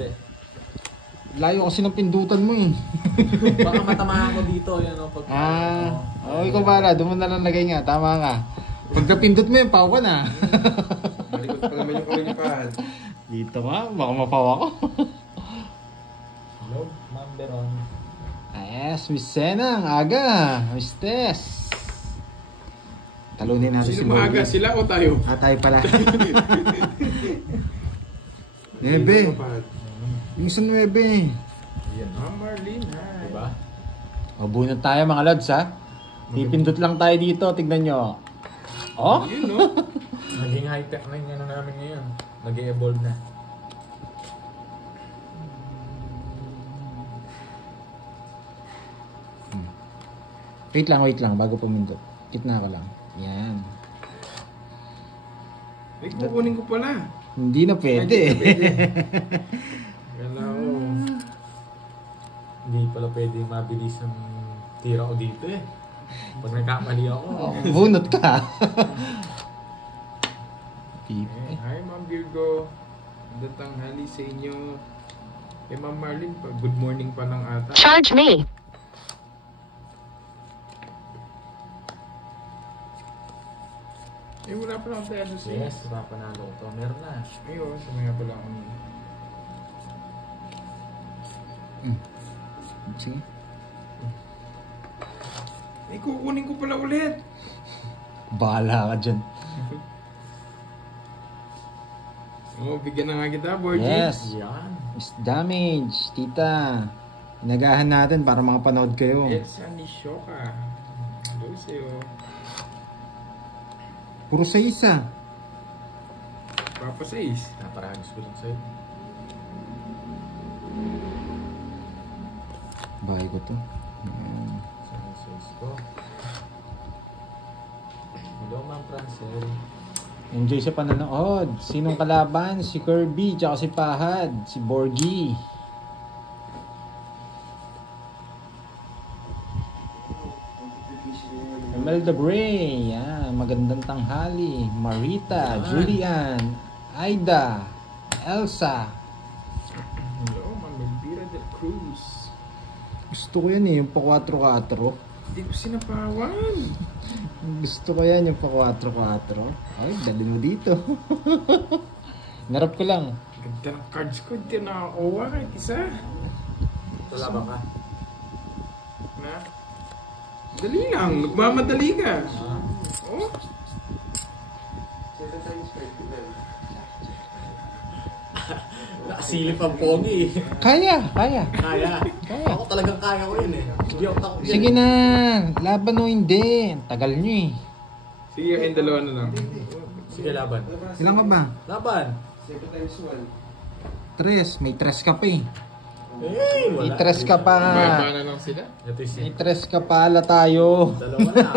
Hindi. Layo kasi ng pindutan mo eh. Baka matamaan ko dito. Yan, o, pag, ikaw pala. Doon mo na lang lagay nga. Tama ka. Pag napindot mo yun, pawa na. Malikot pa naman yung kamay ni Pahan. Dito nga, baka mapawa ko. Hello, Ma'am Beron. Yes, Miss Senang, aga. Miss Tess. Talunin natin si Sino maaga? Borgie. Sila o tayo? Tayo pala. Nebe. Yung sa 9. Yan. Marlene, hi. Diba? Bunot tayo mga lods ha. Pipindot lang tayo dito, tignan nyo. Oh? Yun, no? Naging high-tech na yung ano namin ngayon. Nag-evolve na. Wait lang bago pumindot. Kitna ko lang. Yan. Ay, kukunin ko pala. Hindi na pwede. Kala ko. Hindi pala pwede mabilis ang tira ko dito eh. Pag nagkamali ako. Bunot ka. Hi, Ma'am Virgo. Magandang tanghali sa inyo. Kay Ma'am Marlene, good morning pa lang ata. Charge me. Eh, wala pa lang tayo sa Yes, papanalo ko to. Meron na. Ayun, sumaya pala ako. Sige. Eh, kukunin ko pala ulit. Bahala ka dyan. Oh, bigyan na nga kita, Borgie. Yes. Yan. Is damage, tita. Inagahan natin para makapanood kayo. It's Anishoka. Hello sa'yo. Puro sa isa. Papa says. Naparagos ko lang sa'yo. Bahay ko to. Ayan. Saan sauce ko? Hello, Ma'am Francel. Enjoy sa panonood. Sinong kalaban? Si Kirby, tsaka si Pahad, si Borgie. Imelda Gray, yan, magandang tanghali. Marita, Julian, Aida, Elsa. Hello, Ma'am Elvira del Cruz. Gusto ko yan eh, yung pa 4-4. Hindi ko sinapawan. Gusto ko yan, yung pa 4-4. Ay, dali mo dito. Narap ko lang. Ganda ng cards ko. Hindi na nakakuha kahit isa. Lalaban ka. Na? Dali lang. Nagmamadali ka. Oh? Nakasilip ang pogi. Kaya. Kaya. Ako talagang kaya ko yun eh. Hindi ako takot yan. Sige na, laban o hindi. Tagal nyo eh. Sige, yung dalawa na lang. Sige, laban. Ilan ka ba? Laban. 3, may 3 ka pa eh. Eh, May wala. 3 ka pa. Baba na lang sila. Ito is May 3 ka pa, ala tayo. dalawa na.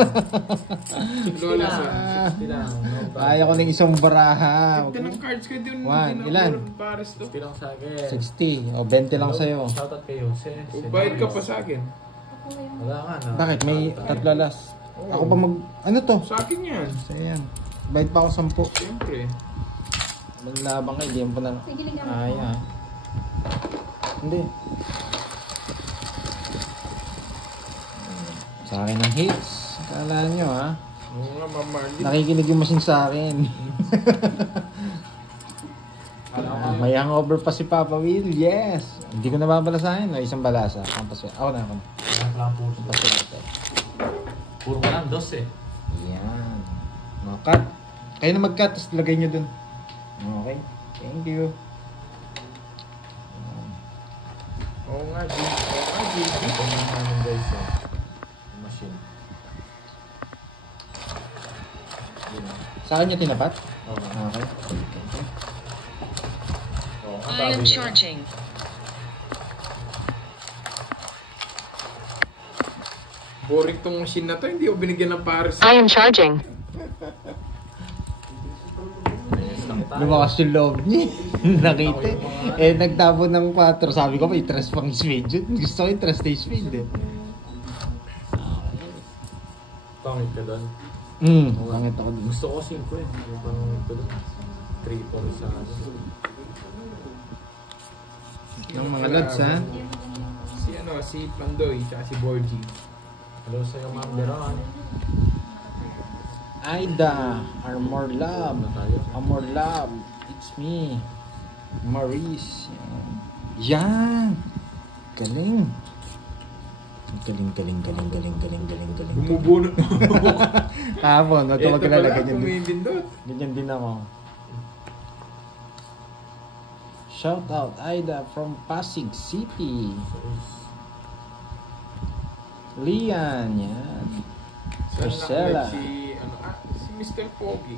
60 Lola na. sa... 60 na. No, Kaya ko ng isang baraha. Ganda ng cards ko. Hindi One, ilan? Pares to. 60 lang sa akin. 60 o 20 lang sa'yo. Shoutout kayo. Bayad ka pa sa akin. Wala nga na. Bakit? May 3 last. Ako pa mag... Ano to? Sa akin yan. So yan. Bayad pa ako 10. Siyempre. Maglabang ka, hindi mo pa na... Ay, ah. Hindi. Sa akin ang hits. Kala nyo ha. Oo nga, Ma'am Marlene. Nakikinig yung machine sa akin. May hangover pa si Papa Will. Yes. Hindi ko nababalasahin. No? Isang balasa. Kampas ako na ako. Puro ka lang, 12 eh. Yan. No, cut. Kayo na mag-cut. Tapos lagay nyo dun. Okay. Thank you. Oo nga, G. Oo nga, G. Ito naman namin guys eh. Machine. Sa akin nyo tinapat? Oo nga. Okay. Oo nga, I bago am yun. charging. Boring tong machine na to. Hindi ko binigyan ng pares. I am charging. Ayos lang tayo. Lumakas yung loob niya. Nakita eh. Nagtapon ng 4. Sabi ko, may 3 pang speed yun. Gusto ko yung 3 stage speed eh. Pangit ka doon. Pangit ako dun. Gusto ko 5 eh. Yung pangit ko doon. 3-4 sa ano. Ng mga lads, ha? Si Pandoy, tsaka si Borgie. Hello sa'yo, Ma'am Veron. Aida, Armor Love. Ano tayo? Armor Love. It's me. Maurice. Yan. Galing. Galing. Bumubunot mo. Kahapon, huwag ka magkalala. Ganyan din. Bumibindot. Ganyan din ako. Shout out Aida from Pasig City. Lian, yan. Marcela. Si Mr. Pogi.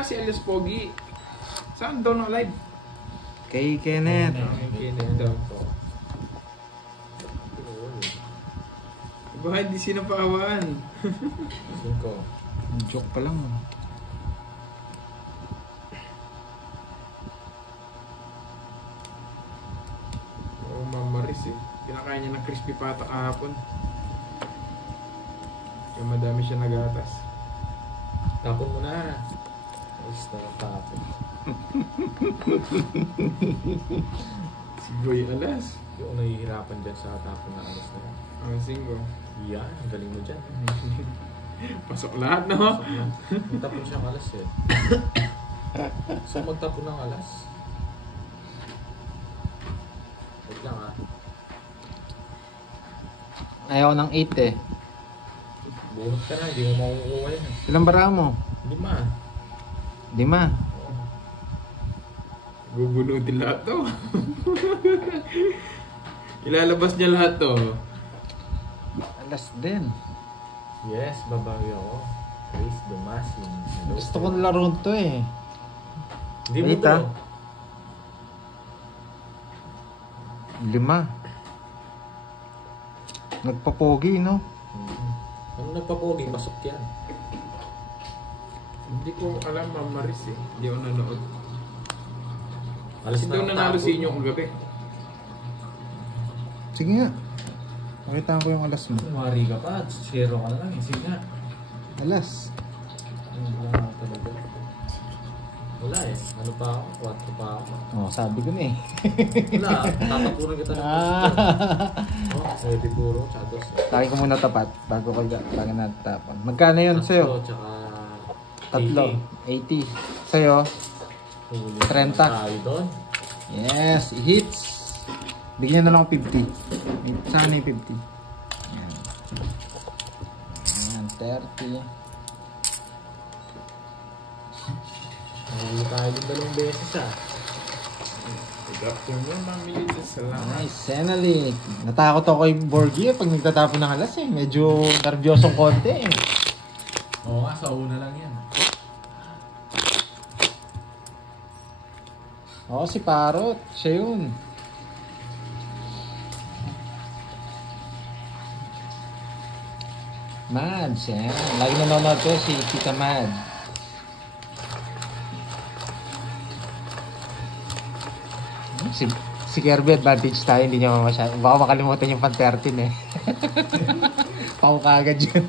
Si Alias Pogi. Saan daw na live? Kay Kenneth. Kenneth daw. Baka hindi sinapawaan. 5. Joke pa lang. Oo, mamaris eh. Kinakain niya ng crispy pata kahapon. Kaya madami siya nagatas. Tapon mo na. Ayos na tapon. Si Boy Alas. Hindi ako nahihirapan dyan sa tapon na alas na yan. Ang singgo. Yan, ang galing mo dyan. Pasok lahat, no? Magtapon siyang alas eh. So magtapon ng alas. Wait lang ah. Ayaw ng 8 eh. Bunot ka na, hindi mo makukuha yan. Ilang bara mo? 5. 5. Bubunutin lahat to. Ilalabas niya lahat to. Alas din. Yes, babawi ako. Raise the machine. Gusto ko laro to eh. Hindi mo Wait, to. ah. 5. Nagpapogi, no? Ano nagpapogi? Pasok yan. Hindi ko alam, Mamaris eh. Hindi ako nanood. Alas Hindi daw nanalo sa inyo kagabi. Sige nga. Pakita ko yung alas mo. Mari ka pa. Zero ka na lang. Sige nga. Alas. Wala na talaga. Wala eh. Ano pa ako? 4 pa ako. Oh, sabi ko na eh. Wala. Tatapunan kita ng oh, pwede puro. Tsaka 2. Lagi ko muna tapat bago natapon. Magkano yun sa'yo? Tsaka 80. Sa'yo? 30. Tayo doon. Yes, hits. Bigyan na lang ako 50. Sana yung 50. Yan. Yan, 30. Nahuli tayo din 2 beses ah. Good afternoon, Ma'am Melissa. Salamat. Nice, Senali. Natakot ako kay Borgie pag nagtatapon ng alas eh. Medyo nervyosong konti eh. Oo nga, sa una lang yan. Oo, si Parot. Siya yun. Mads, yan. Lagi nanonood ko si Tita Mads. Si Kirby advantage tayo, hindi niya masyado. Baka makalimutan yung pan 13 eh. Pau ka agad yun.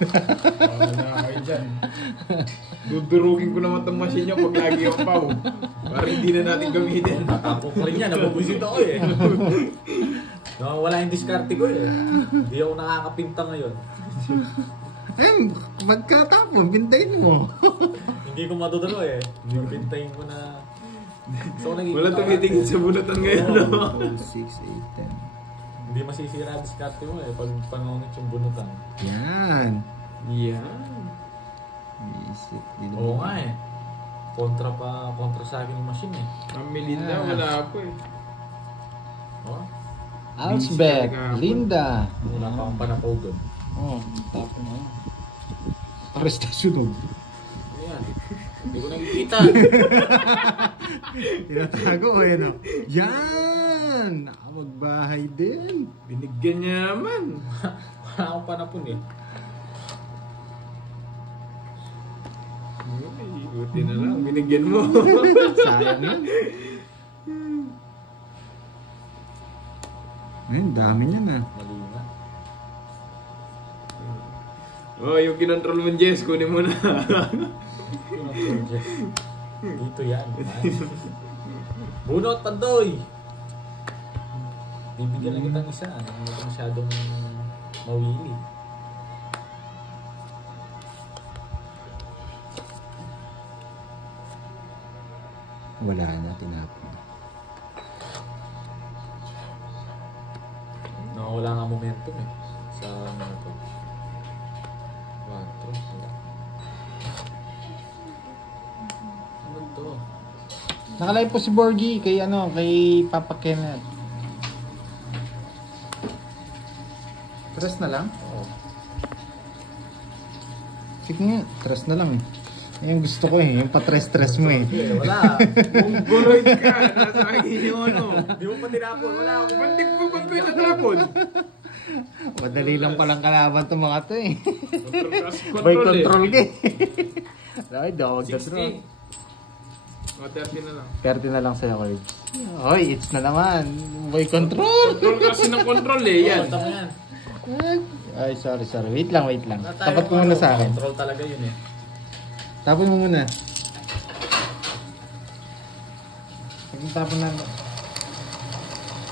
Wala na kayo dyan. Dudurugin ko naman itong machine nyo pag lagi yung pau. Para hindi na natin gamitin. Tatapok ko rin yan. Nabubusit ako eh. No, wala yung diskarte ko eh. Hindi ako nakakapinta ngayon. Eh, pagkatapon, bintayin mo. Hindi ko madudalo eh. Pintayin ko na. So, Wala tumitingin sa bunutan ngayon. No? 6, 8, 10. Hindi masisira ang diskarte mo eh. Pag pangunit yung bunutan. Yan. Yan. Isip. Oo nga eh. Kontra sa akin yung machine eh. Ma'am Melinda, wala ako eh. Oh? Alsbeth, Linda. Wala pa akong panapogon. Oh, tapon na. Pares tayo sunog. Ayan. Hindi ko nakikita. Tinatago ko yun, oh. Yan! Nakapagbahay din. Binigyan niya naman. Wala akong panapon eh. Ay, buti na lang. Binigyan mo. Sayang yun. Ayun, dami niyan ah. Mali nga. Oh, yung kinontrol mo, Jess, kunin mo na. Dito yan. Bunot, Pandoy! Bibigyan lang kitang isa. Hindi ko masyadong mawili. Wala na, tinapon. Nakawala nga momentum eh. Sa ano to. 4. Wala. Ano to? Nakalive po si Borgie kay Papa Kenneth. Tres na lang? Oo. Sige nga, tres na lang eh. Yung gusto ko eh, yung pa-tres-tres mo eh. Wala. Kung guloy ka, nasa akin yung ano. Di mo pa tinapon. Wala akong Ba't ko ba ko natapon? Madali lang palang kalaban itong mga to eh. Control By control ka eh. Ay, dog the 60. draw. O, 30 na lang. 30 na lang sa'yo, Corey. Hoy, it's na naman. By control. Control kasi ng control eh, yan. tama yan. Ay, sorry. Wait lang. Wala tayong Tapat mo muna sa akin. Control talaga yun eh. Tapon mo muna. Tapon na.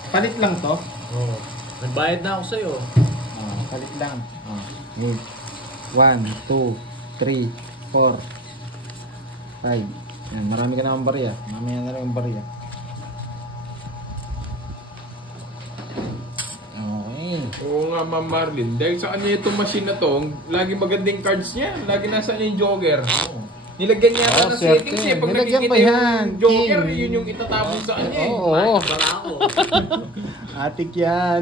Palit lang to. Oo. Nagbayad na ako sa'yo. Palit lang. 1, 2, 3, 4, 5. Yan, marami ka na ang barya. Mamaya na lang ang barya. Okay. Oo nga, Ma'am Marlin. Dahil sa kanya itong machine na to, lagi magandang cards niya. Lagi nasa niya yung Joker. Nilagyan niya na ng swerte. settings eh. Pag Nilagyan nakikita pa yan, yung Joker, King. yun yung itatapon sa kanya eh. Oo. Wala ako. Atik yan.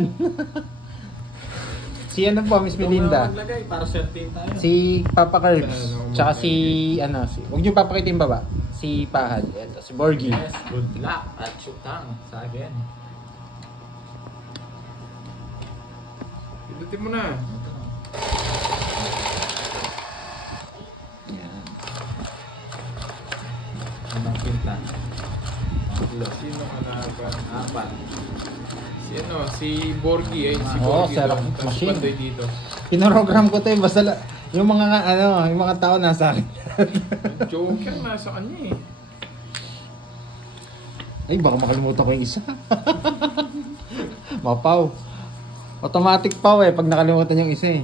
Si ano po, Miss Melinda? Maglagay para swertein tayo. Si Papa Curbs. Tsaka huwag niyo papakita yung baba. Si Pahad. Ito, si Borgie. Yes, good luck at shootang sa akin. Pindutin mo na. Yan. Anong pinta? Sino ka na ba? Apat. Si Borgie eh. Si Oo, Borgie Xerox daw. Tapos machine. banday dito. Pinorogram ko to eh. Basta yung mga tao nasa akin. Ang Joker nasa kanya eh. Ay, baka makalimutan ko yung isa. Mapaw. Automatic paw eh, pag nakalimutan yung isa eh.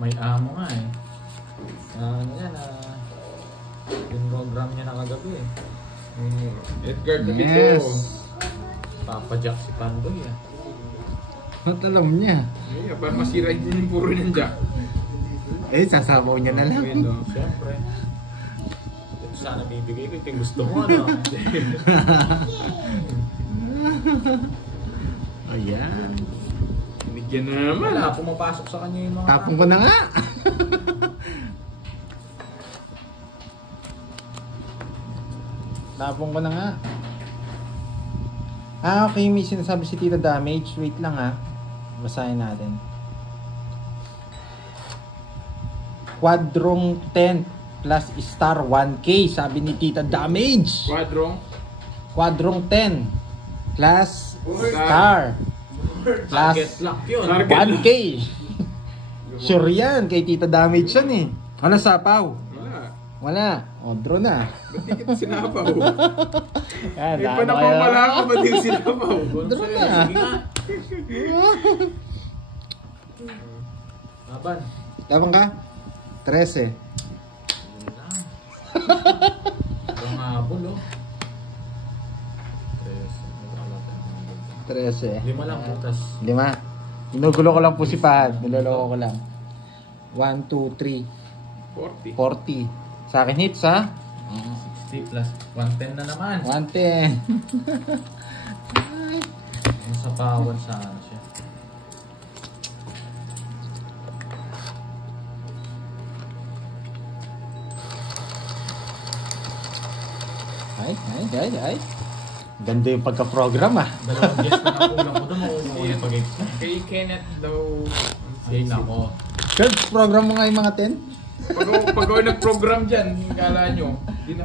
May amo nga eh. Ano yan yung program niya na kagabi eh. Edgar Yes. dito. Papajack si Pandoy eh. Ba't alam niya? Ay, para masira din yung puro ng jack. Eh, sasabaw niya na lang. Ayun, no? Siyempre. Ito sana bibigay ko yung gusto mo ano. Ayan. Binigyan na naman. Wala, pumapasok sa kanya yung mga... Tapong ko na nga. Tapong ko na nga. Okay, may sinasabi si Tita Damage. Wait lang ha. Basahin natin. Quadrong 10 plus star 1K, sabi ni Tita Damage. Quadrong 10 plus star Target plus lock yun. 1K. Sure yan, kay Tita Damage yan eh. Ano sapaw? Wala. Wala. O, draw na. Ba't di kita sinapaw? Yan, Eh, daan pa na napamala kayo. ko ba't di sinapaw? Draw na. Sige nga. Laban. Labang ka? 13. Ang habol oh. 13. 5 lang butas. 5. Ginugulo ko lang po si Pahad. Niloloko ko lang. 1, 2, 3, 40. 40. Sa akin hits ha? 60 plus 110 na naman. 110. Yung sa pawan sa ano siya. Ay. Ganda yung pagka-program ah. Dalawang guest na nakulang ko doon. Makukuha yung pag-explain. Kay Kenneth daw. Ay nako. Kurt, program mo nga yung mga 10? Pag ako nag-program dyan, kala nyo, hindi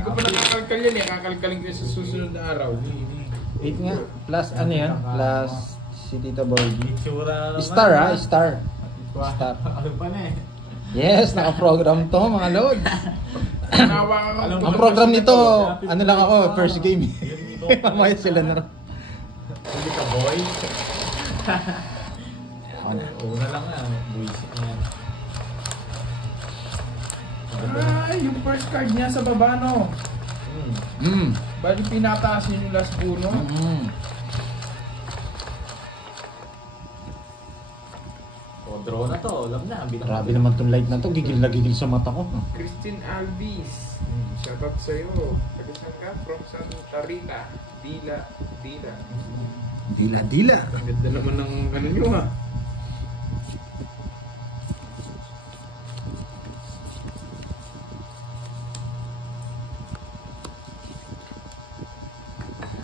ko pa nakakalkal yan eh. Kakalkalin ko sa susunod na araw. Wait nga. Plus ano yan? Plus si Tita Borgie. Itsura naman. Star ha? Star. Star. Ano pa na eh. Yes, naka-program to mga lods. Ang program nito, ano lang ako, first game. Mamaya sila na rin. Hindi ka boy. Ako na. Una lang na. Buisit na yan. Yung first card niya sa baba, no? Bali pinataas niya yung last puno. O, draw na to. Alam na. Grabe naman tong light na to, gigil na gigil sa mata ko. Christine Alvis. Shoutout sa'yo. Tagasan ka from Santa Rita. Dila. Dila. Ang ganda naman ng ano nyo, ha?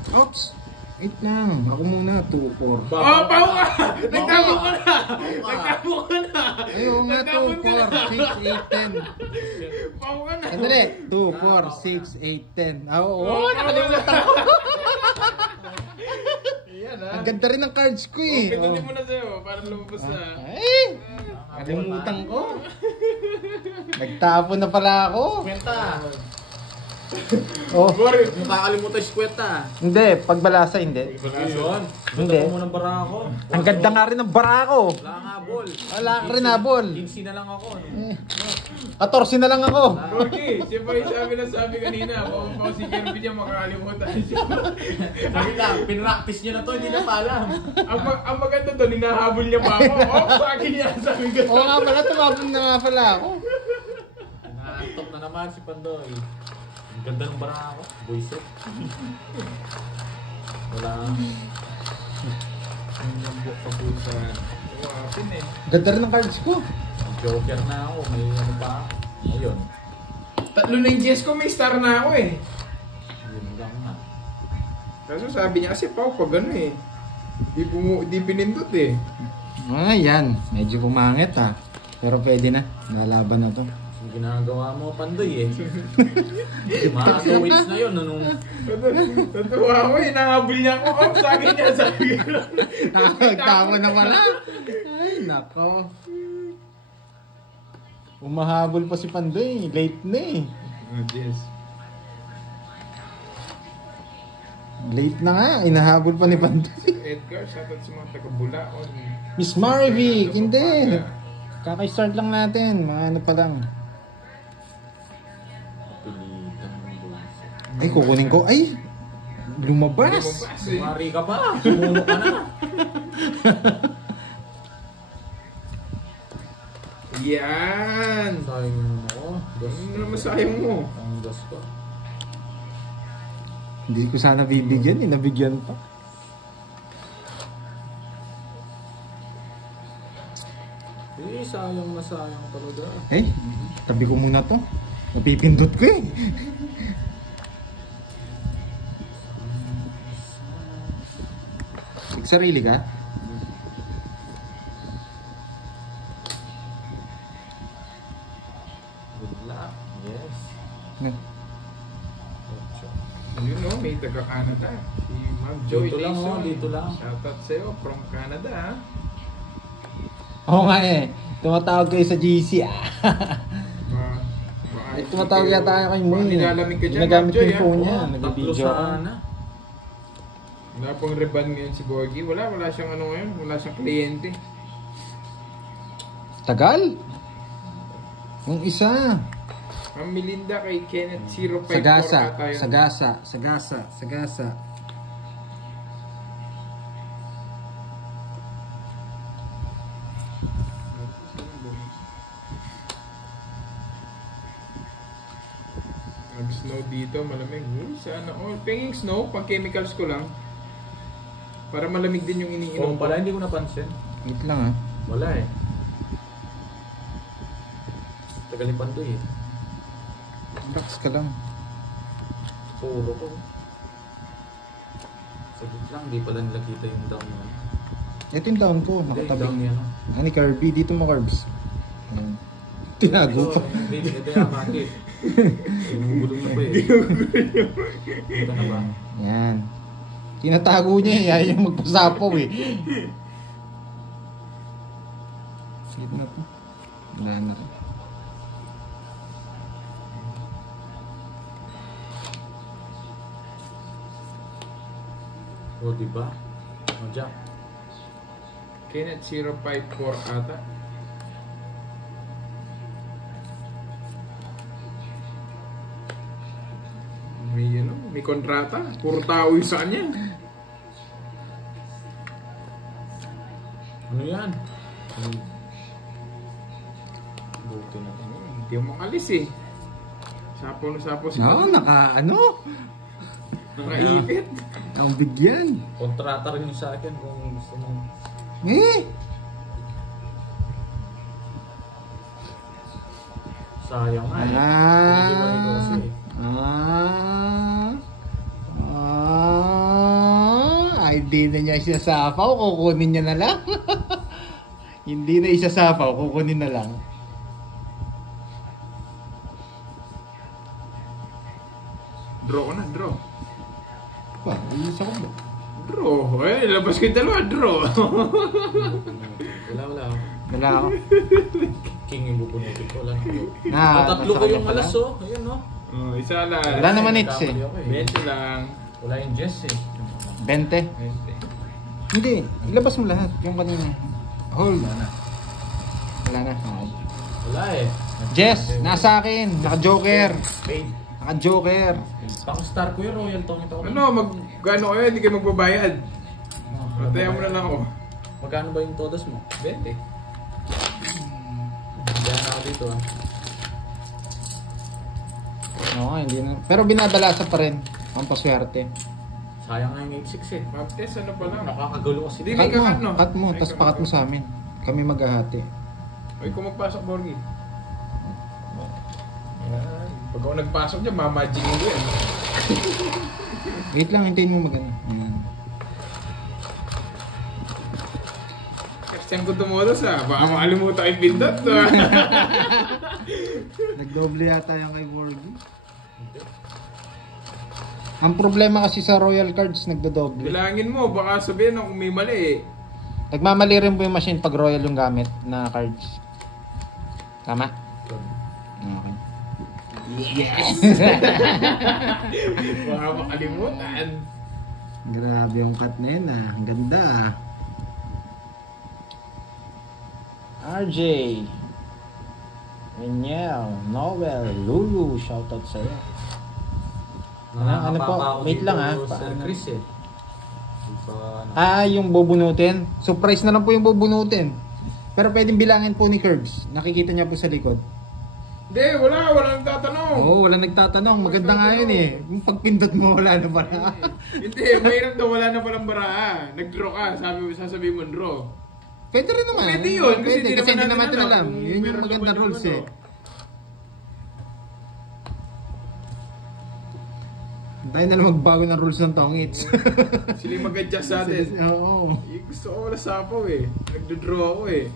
Oops! Wait lang. Ako muna, 2-4. Oh, pao ka! Nagtamo ka na! Ayaw nga, 2-4, 6, 8, 10. Pao ka na! Sandali, 2, 4, 6, 8, 10. Oo, nakalimutan ko. Yan, ha? Ang ganda rin ng cards ko eh. Pindutin mo na sa'yo para lumabas na. Ay! Nakalimutan ko. Nagtapo na pala ako. Kwenta. Oh, Yung kakalimutan yung kwenta. hindi. Pagbalasa, hindi. Yun. Hindi. Gusto ko muna bara ako. Ang ganda nga rin ng bara ko. Wala nga ball. Wala ka rin habol. 15 na lang ako. Ano? 14 na lang ako. Jorge, siya pa yung sabi kanina. Pao si Kirby niya makakalimutan siya. Sabi lang, pinractice nyo na to, hindi na pa alam. Ang maganda doon, hinahabol niya pa ako. Oh, sa akin yan, sabi ko. Oo nga pala, tumabon na nga pala ako. Naantok na naman si Pandoy. Ang ganda ng bara ako. Boyset. Wala. Ang nabuk pa po sa wapin eh. Ganda rin ng cards ko. Joker na ako. May ano pa. Ayun. Tatlo na yung GS ko, may star na ako eh. Yun lang nga. Kaso sabi niya kasi Pao pag ano eh. Di pinindot eh. Yan. Medyo pumangit ha. Pero pwede na. Nalaban na to. Yung ginagawa mo, Pandoy eh. Mga 2 weeks na yun. Anong... Tatuwa ako eh, nahabol niya ako. Oh, sa akin niya, sabi ko. Nakagtawa na pala. Ay, nako. Umahabol pa si Pandoy. Late na eh. Oh, yes. Late na nga. Inahabol pa ni Pandoy. Edgar, shoutout sa mga taga-Bulaon. Miss Marvic, hindi. Kaka-start lang natin. Mga ano pa lang. Pilitan ng boyset. Ay, kukunin ko. Ay! Lumabas! Sumari ka pa. Sumuno ka na. Yan! Sayang mo ako. Ano naman sayang mo? Ang gas ko. Hindi ko sana bibigyan. Nabigyan pa. Eh, sayang na sayang talaga. Eh, tabi ko muna to. Napipindot ko eh. Sarili ka? Good luck. Yes. Yun no, may taga-Canada. Si Ma'am Joy Dito lang, Dayson. oh, dito lang. Shoutout sa'yo from Canada ha. Oo nga eh. Tumatawag kayo sa GC ah. Ba- Tumatawag yata kay Moy. Nilalamig ka dyan, Ginagamit Ma'am Joy, ko yung phone ha? niya. Tatlo Nag-video ako. sana. Wala pong reban ngayon si Borgie. Wala siyang ano ngayon. Wala siyang kliyente. Tagal? Yung isa. Ma'am Melinda kay Kenneth 054 Sagasa. ata yun. Sagasa. Nag-snow dito, malamig. Sana all. Penging snow, pag chemicals ko lang. Para malamig din yung Oo iniinom ko. pala, hindi ko napansin. Wait lang ah. Wala eh. Tagal ni Pandoy eh. Relax ka lang. Puro ko. Saglit lang, hindi pala nila kita yung down na. Ito yung down ko. Hindi, yung Nakatabi. down niya no. Ani Kirby, dito mo Carbs. Ayan. Tinago pa. Hindi, ito yung bakit. Binubulong na pa eh. Dito na ba? Yan. Tinatago niya eh. Ayaw yung magpasapaw eh. Dito na po. Wala na. O, diba? O, Jack. Kenneth 054 ata. May kontrata. Puro tao yung sa kanya. Ano yan? Buti na. Hindi mo makalis eh. Sapo na sapo si No, nakaipit. Ang bigyan. Kontrata rin yung sa akin kung gusto mo. Sayang nga eh. Pinag-iwan ko kasi eh. Ay, di na niya isasapaw, kukunin niya na lang. Hindi na isasapaw, kukunin na lang. Draw ko na, draw. Isa ko ba? Draw. Eh, labas ko yung dalawa, draw. Wala. Wala ako. King yung bubunutin ko. Wala na. Tatlo nasa ko yung kanya alas pala. oh. Ayun oh. Isa lang. Wala naman hits eh. 20 lang. Wala yung Jess eh. 20. 20. Hindi, ilabas mo lahat. Yung kanina. Hold. Wala na. Wala eh. Jess, nasa akin. Naka-joker. Paid. Naka-joker. Pang-star ko yung Royal Tong ito. Gano kayo? Hindi kayo magbabayad. Matayan mo na lang ako. Magkano ba yung todos mo? 20. Kaya na ako dito ah. Oo, hindi na. Pero binabalasa pa rin. Ang paswerte. Sayang nga yung 8-6 eh. Maptes, ano pa lang. Nakakagulo kasi. Hindi, may kakat no? Cut mo, tapos pakat mo sa amin. Kami maghahati. Uy, kung magpasok, Borgi. Yan. Pag ako nagpasok dyan, mamaging mo yan. Wait lang, hintayin mo magano. Ayan. Christian ko tumulos ah. Baka makalimutan yung pindot. Nagdoble yata yan kay Borgi. Ang problema kasi sa Royal Cards, nagdodoble. Bilangin mo, baka sabihin na kung may mali eh. Nagmamali rin po yung machine pag Royal yung gamit na cards. Tama? Okay. Yes! Baka makalimutan. Grabe yung cut na yun ah. Ang ganda ah. RJ, Reniel, Noel, Lulu, shoutout sa'yo. Ano po? Wait lang ah. Sir Chris eh. Yung bubunutin. Surprise na lang po yung bubunutin. Pero pwedeng bilangin po ni Curbs. Nakikita niya po sa likod. Hindi, wala nagtatanong. Oo, wala nagtatanong. Maganda nga yun eh. Yung pagpindot mo, wala na pala. Hindi, mahirap na wala na palang bara. Nag-draw ka, sasabihin mo draw. Pwede rin naman. Pwede yun, kasi Pwede, kasi hindi naman alam. kung Yun yung meron magandang naman rules yung eh. Tayo na lang magbago ng rules ng tongits. Sila yung mag-adjust sa atin. Oo. Gusto ko wala sapaw eh. Nagdodraw ako eh.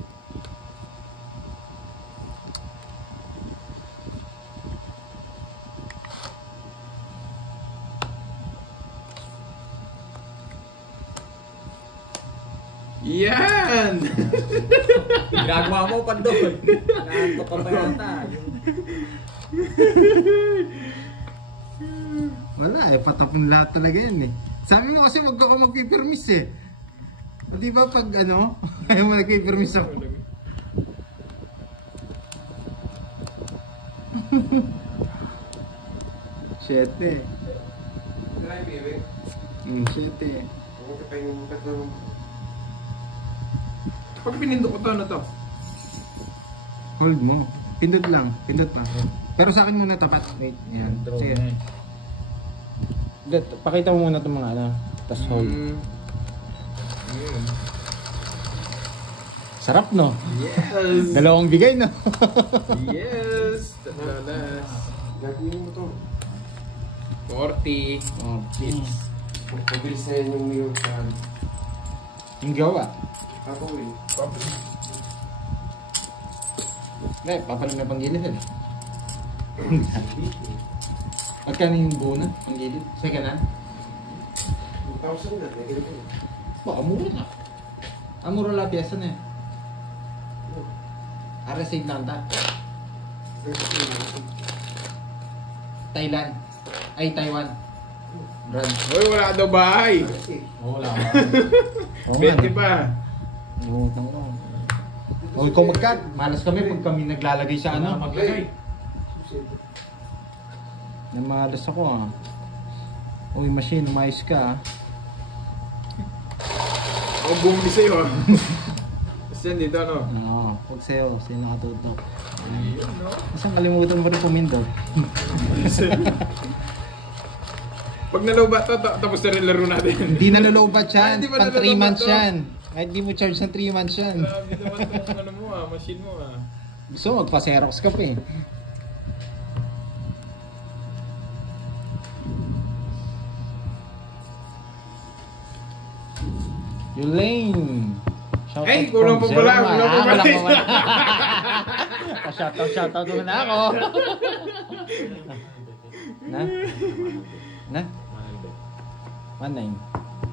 Yan! Ginagawa mo pa doon. Nanto ka pa yata. Wala eh, patapon lahat talaga yan eh. Sabi mo kasi wag ako magpipirmis eh. Di ba pag ano, ayaw mo nagpipirmis ako. Siyete. Siyete. Pag pinindok ko to, ano to? Hold mo. Pindot lang. Pindot pa. Pero sa akin muna tapat. Wait. Ayan. Sige. Pakita mo muna itong mga ano. Tapos hold. Sarap no? Yes! Dalawang bigay no? Yes! Tatalas. Gagawin mo to. 40. Oh, Hits. Pagpabilis na yun yung New York Times. yung gawa. Papawin. Hindi, papalim na panggilid eh. Magkano yung buo na? Panggilid? Second hand? 2,000 na. Nagigil ko. Baka mura na. Mura la piyesa na eh. Receive lang ta. Thailand. Ay, Taiwan. Brad. Uy, wala daw bahay. Wala. Oo nga, 20 pa. Limutan ko. O ikaw mag-cut. Malas kami pag kami naglalagay sa ano. Maglagay. Namalas ako ah. Uy, machine, umayos ka ah. Ako bumili sa'yo ah. Tapos yan dito ano? Oo, huwag sa'yo. Sa'yo nakatutok. Ayun no? Isang kalimutan mo rin pumindot. Pag nalobat to, tapos na rin laro natin. Hindi na nalobat yan. Hindi ba Pang 3 nalolobat months to? yan. Kahit di mo charge ng 3 months yan. Grabe naman itong ano mo ah, machine mo ah. Gusto mo, magpa-Xerox ka pa eh. Yulaine. Ay, kulang pa pala. Kulang pa pala. Shoutout mo na ako. Na? Na? Manay.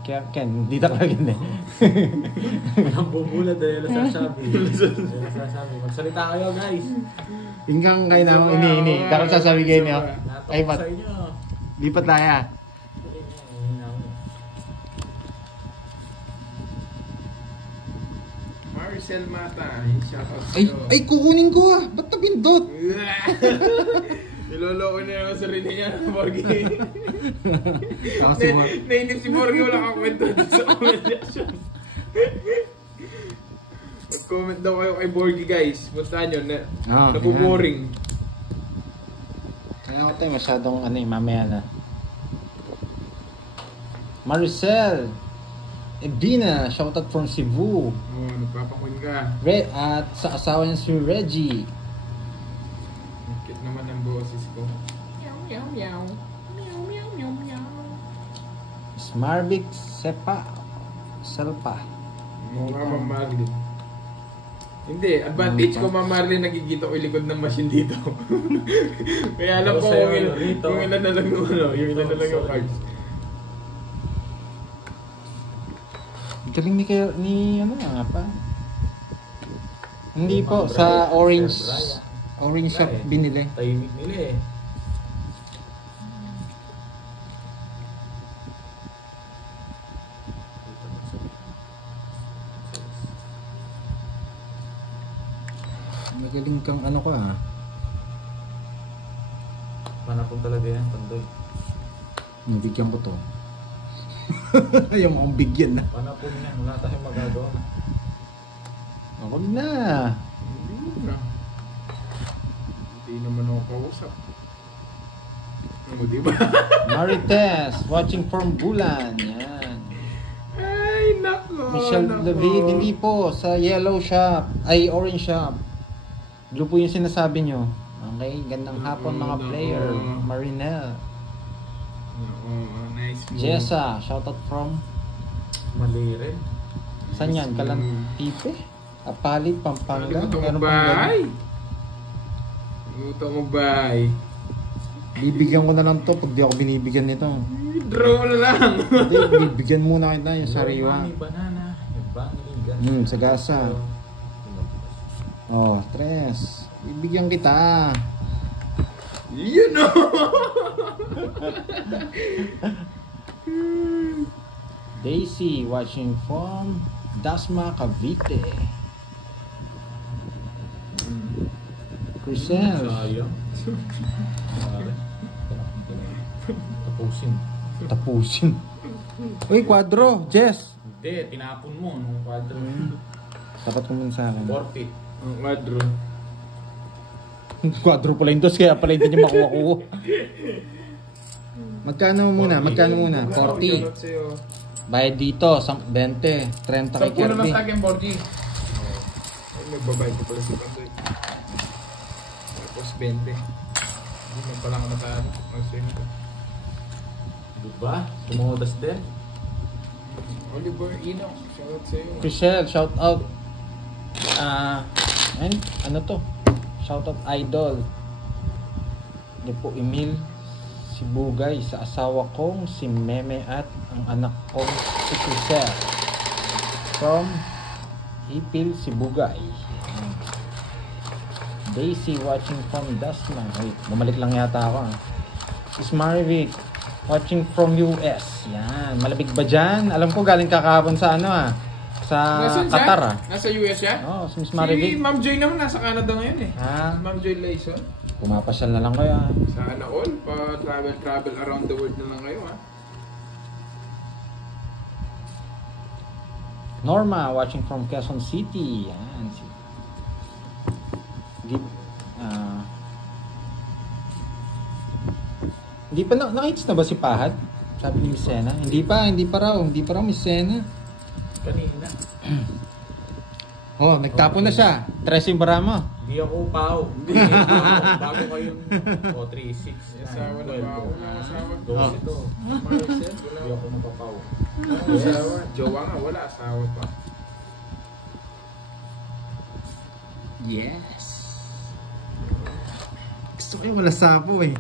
Kaya Ken, hindi na kagin eh. Ang bubula dahil nasasabi. Magsalita kayo guys. Hinggang kayo namang ini-ini. Dapat sasabi kayo niyo. Ay, Natok mat. sa inyo. Lipat tayo. Maricel Mata, shoutout Ay, kukunin ko ah. Ba't napindot? Niloloko niya naman sarili niya, Borgie. Kasi mo. Nainip si Borgie, wala kang kwento sa comment section. Mag-comment daw kayo kay Borgie guys. Puntahan nyo, nabuboring. Kaya ako tayo masyadong ano eh, mamaya na. Maricel Edina, shoutout from Cebu. Oh, nagpapakuin ka. At sa asawa niya si Reggie. Cute naman ang boses ko. Marvic Selpa. Mukha Ma'am Marlene. Hindi, advantage ko Ma'am Marlene, nakikita ko yung likod ng machine dito. Kaya alam ko kung ilan na lang yung ano, yung ilan na lang yung cards. Galing ni ano nga pa. Hindi po, sa orange shop binili. Tahimik nila eh. Magaling kang ano ka ah. Manapon talaga yan, Pandoy. Nabigyan ko to. Ayaw mo akong bigyan na. Panapon yan, wala tayong magagawa. Huwag na. Hindi naman ako kausap. Ano, diba? Marites, watching from Bulan. Yan. Ay, nako. Michelle David, hindi po. Sa yellow shop. Ay, orange shop. Blue po yung sinasabi nyo. Okay, gandang hapon mga player. Marinel. Nice. Jessa, shoutout from Mali rin. saan yan? Kalantipe? Apalit, Pampanga? Luto mo Meron pang bay? ganun? Luto mo bay? Bibigyan ko na lang to pag di ako binibigyan nito. Draw na lang. Hindi, bibigyan muna kita yung sariwa. Banana. Banana. Sa gasa. Oh, tres. Bibigyan kita. You know. Daisy watching from Dasma, Cavite. Crisel. Sayang. Tapusin. Uy, kwadro. Jess. Hindi, tinapon mo nung kwadro. Dapat ko muna sa akin. 40. Ang quadro. Kwadro pala yung dos, kaya pala hindi niya makuha-kuha. Magkano muna? Magkano muna? 40. Bayad dito, 20. 30 kay Sampuno Kirby. na sa akin, Borgie. Ay, nagbabayad ko pala si Pantoy. Tapos 20. Hindi mo pala ako nakaano. Mag-swing ko. Diba? Tumudas din. Oliver Ino, shoutout sa'yo. Chriselle, shout out. Ano to? Shout out idol. Hindi po Emil Sibugay sa asawa kong si Meme at ang anak kong si Chriselle. From Ipil Sibugay. Daisy watching from Dasma. Wait, bumalik lang yata ako. Sis Marvic, Watching from US. Yan. Malabig ba dyan? Alam ko galing kakahapon sa ano sa Nasaan Qatar siya? Nasa US siya? Oo, si Miss Si Maribig. Ma'am Joy naman nasa Canada ngayon eh. Ha? Ma'am Joy Layson. Pumapasyal na lang kayo ha. Sana all. Pa-travel around the world na lang kayo ha. Norma, watching from Quezon City. Yan. Hindi pa nakits na ba si Pahad? Sabi ni Miss Sena. Hindi pa raw Miss Sena. Kanina. Oh, nagtapo na siya. Tres yung bara mo. Hindi ako pao. Hindi ako pao. Bago kayong 3, 6, Asawa na ba ako? Wala asawa. 12 to. Maricel, Hindi ako mapapaw. wala asawa. Jowa nga, wala asawa pa. Yes. Gusto ko yung wala sapo eh.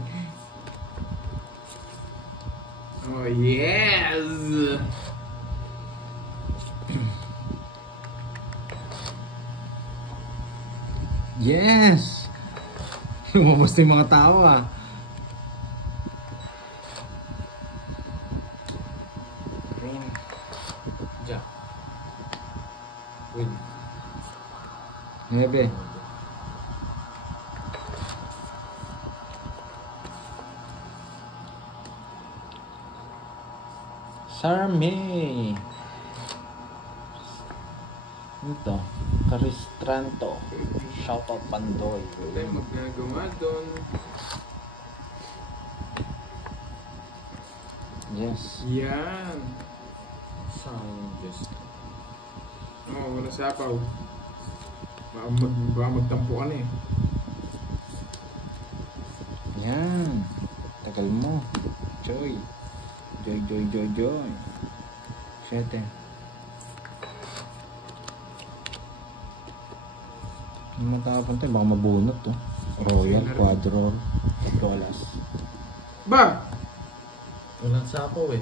Oh yes! Yes! Lumabas na yung mga tao ah. Green. Jack. Win. Nebe. Sarah May. Ito. Caristranto. Shoutout Pandoy. Wala tayong magagawa doon. Yes. Yan. Sound. Oh, wala sapaw. Baka magtampo ka na eh. Yan. Tagal mo. Joy. Joy. 7. Yung matapon tayo, baka mabunot to. Royal, Quadro, Dolas. Ba! Walang sapo eh.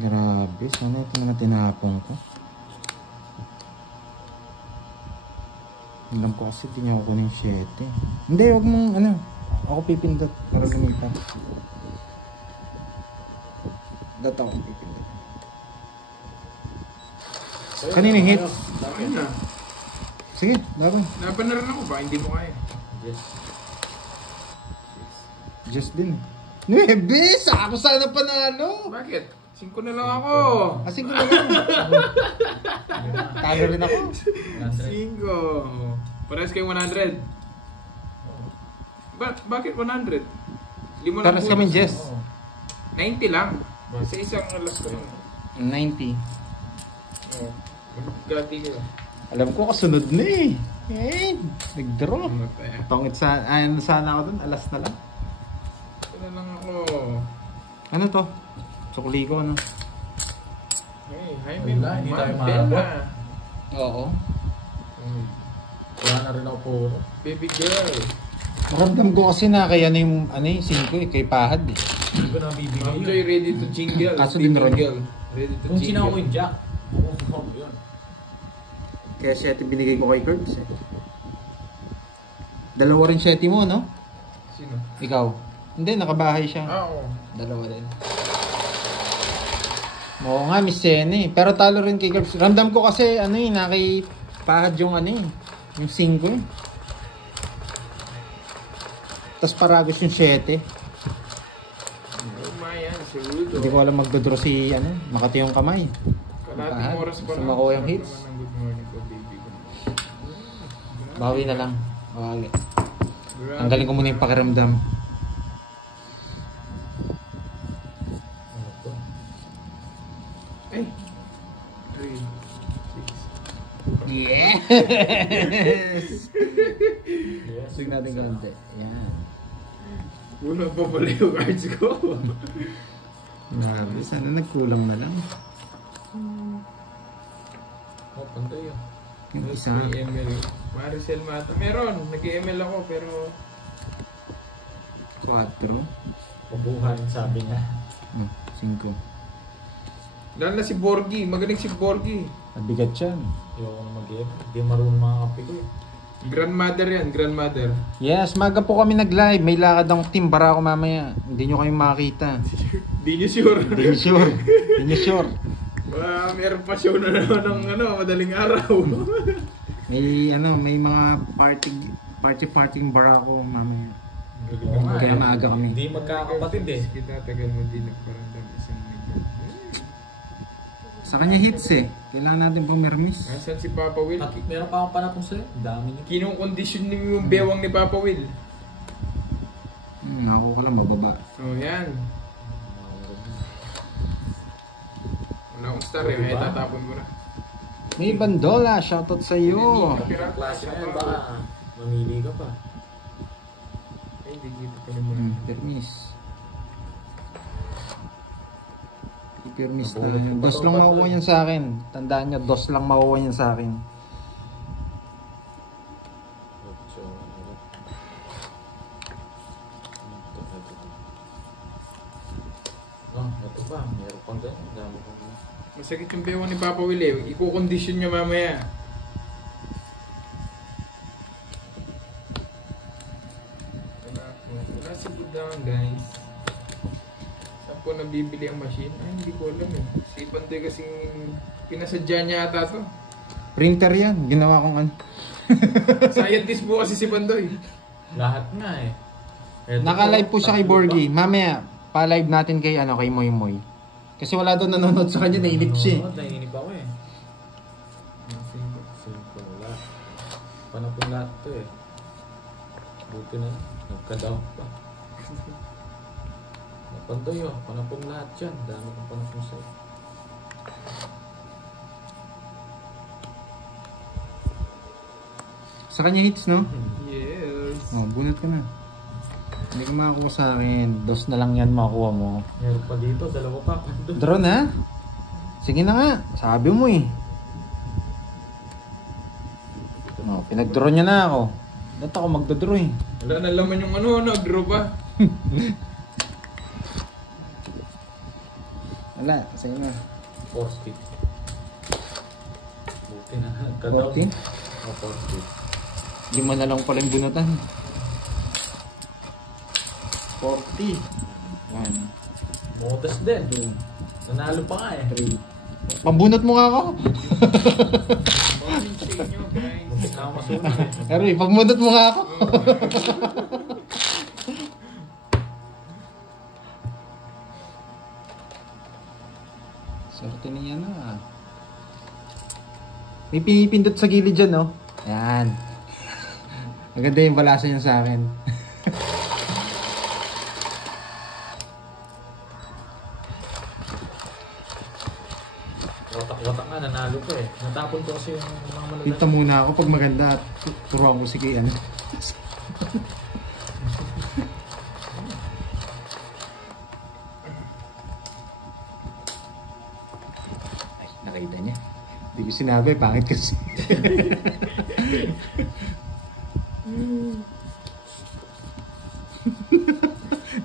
Grabe, sana ito na tinapon ko. Alam ko kasi di niya ako kunin 7. Hindi, wag mong ako pipindot para lumipat. Dito ako pipindot. Kanina hits? Ayun na. Sige, laban. Napanaran ako ba? Hindi mo kaya. Yes. Just din. Nuebes! Ako sana panalo! Bakit? 5 na lang ako. Kasi ko lang. Talo rin ako. 5. Parehas kayong 100. Bakit 100? Lima lang Taras kami, bonus. Jess. 90 lang. Sa isang alas ko lang. 90. Oh. Magkati ka. Alam ko kasunod na eh. Nag-draw. Tongit sana ako dun. Alas na lang. Ito na lang ako. Ano to? Sukli ko ano? Hey, Jaime. Wala, hindi tayo Mandela. maabot. Oo. Wala na rin ako puro. Baby girl. Maramdam ko kasi na kaya na yung 5 eh. Kay Pahad eh. Hindi ko na bibigay Ma'am yun. Joy, ready to jingle. Kaso din ron. Jingle. Ready to Kung jingle. sinaw ko yung Jack. Oo, yun. Kaya 7 binigay ko kay Curbs eh. Dalawa rin 7 mo, no? Sino? Ikaw. Hindi, nakabahay siya. Oo. Dalawa din. Oo nga, Miss Sene. Pero talo rin kay Curbs. Ramdam ko kasi, nakay Pahad yung yung 5 eh. Tapos Paragos yung 7. Umayan, si Rudo. Hindi ko alam magdodraw si, Makati yung kamay. Kalating oras pa Gusto makuha yung hits. Good morning ko, baby ko. Bawi na lang. Bawi. Grabe. Tanggalin ko muna yung pakiramdam. Ano to? Ay! 3, 6. Yes! Yes. Sige natin konti. Yan. Una pa pala yung cards ko. Grabe, sana nagkulang na lang. Oh, pantay yun. Yung isa. May ML. Maricel Mata. Meron. Nag-ML ako pero 4. Pabuhan, sabi niya. 5. lalo na si Borgie. Magaling si Borgie. Mabigat yan. Ayoko na mag-game. Hindi marunong mga kapi ko eh. Grandmother yan, grandmother. Yes, maga po kami nag-live. May lakad ang Team Barako mamaya. Hindi nyo kayo makakita. Di nyo sure. Hindi nyo sure. Hindi nyo sure. Meron pa show na naman ng madaling araw. may mga party Barako mamaya. Kaya maaga kami. Hindi magkakapatid eh. Kita tagal mo din nagparandam isang medyo. Sa kanya hits eh. Kailangan natin pumirmis. Asan si Papa Will? Meron pa akong panapong sa'yo. Ang dami niya. Kinukondisyon niyo yung bewang ni Papa Will. Ako ko lang mababa. Oh, yan. Wala akong star eh. May tatapon mo na. May Bandola, shoutout sa iyo. Klase na yan, baka mamili ka pa. Ay, hindi dito pa naman. Permis. Permis tayo. Dos lang makuha yan sa akin. Tandaan nyo, dos lang makuha yan sa akin. Ito pa, meron pang ganyan. Dami pang ganyan. Masakit yung bewang ni Papa Will eh. Ikukondisyon niya mamaya. Wala si Budang guys. Saan po nabibili ang machine? Ay, hindi ko alam eh. Si Pandoy kasing pinasadya niya ata to. Printer yan. Ginawa kong ano. Scientist po kasi si Pandoy. Lahat nga eh. Eto Naka-live po siya kay tatlo Borgie. pa. Mamaya, pa-live natin kay Moy Moy. Kasi wala doon nanonood sa kanya. Nainip siya. Nainip ako eh. Simple wala. Panapong lahat to eh. Buti na. Nagka-down pa. Napandoy oh. Panapong lahat yan. Dami kong panapong sa'yo. Sa kanya hits, no? Yes. Oh, bunot ka na. Hindi ka makakuha sa akin. Dos na lang yan makuha mo. Meron pa dito. Dalawa pa. Pandoy. Draw na? Sige na nga. Sabi mo eh. Oh, pinag-draw niya na ako. Dapat ako magdodraw eh. Wala na laman yung nag-draw pa. Wala, sa'yo na. 4 stick. Buti na. Nagka-down. 40? Oh, 4 stick. Lima na lang pala yung bunutan. 40. 1, Modas din. 2, Nanalo pa nga eh. 3. Pambunot mo nga ako. Morning sa inyo guys. Muntik na ako masunod eh. Pero pambunot mo nga ako. Swerte niya na. May pinipindot sa gilid dyan, no? Ayan. Maganda yung balasa niya sa akin. Watak-watak nga, nanalo ko eh. Natapon ko kasi yung mga malalaki. Pinta muna ako pag maganda at turuan ko si Kian. Ay, nakita niya. Hindi ko sinabi, pangit kasi.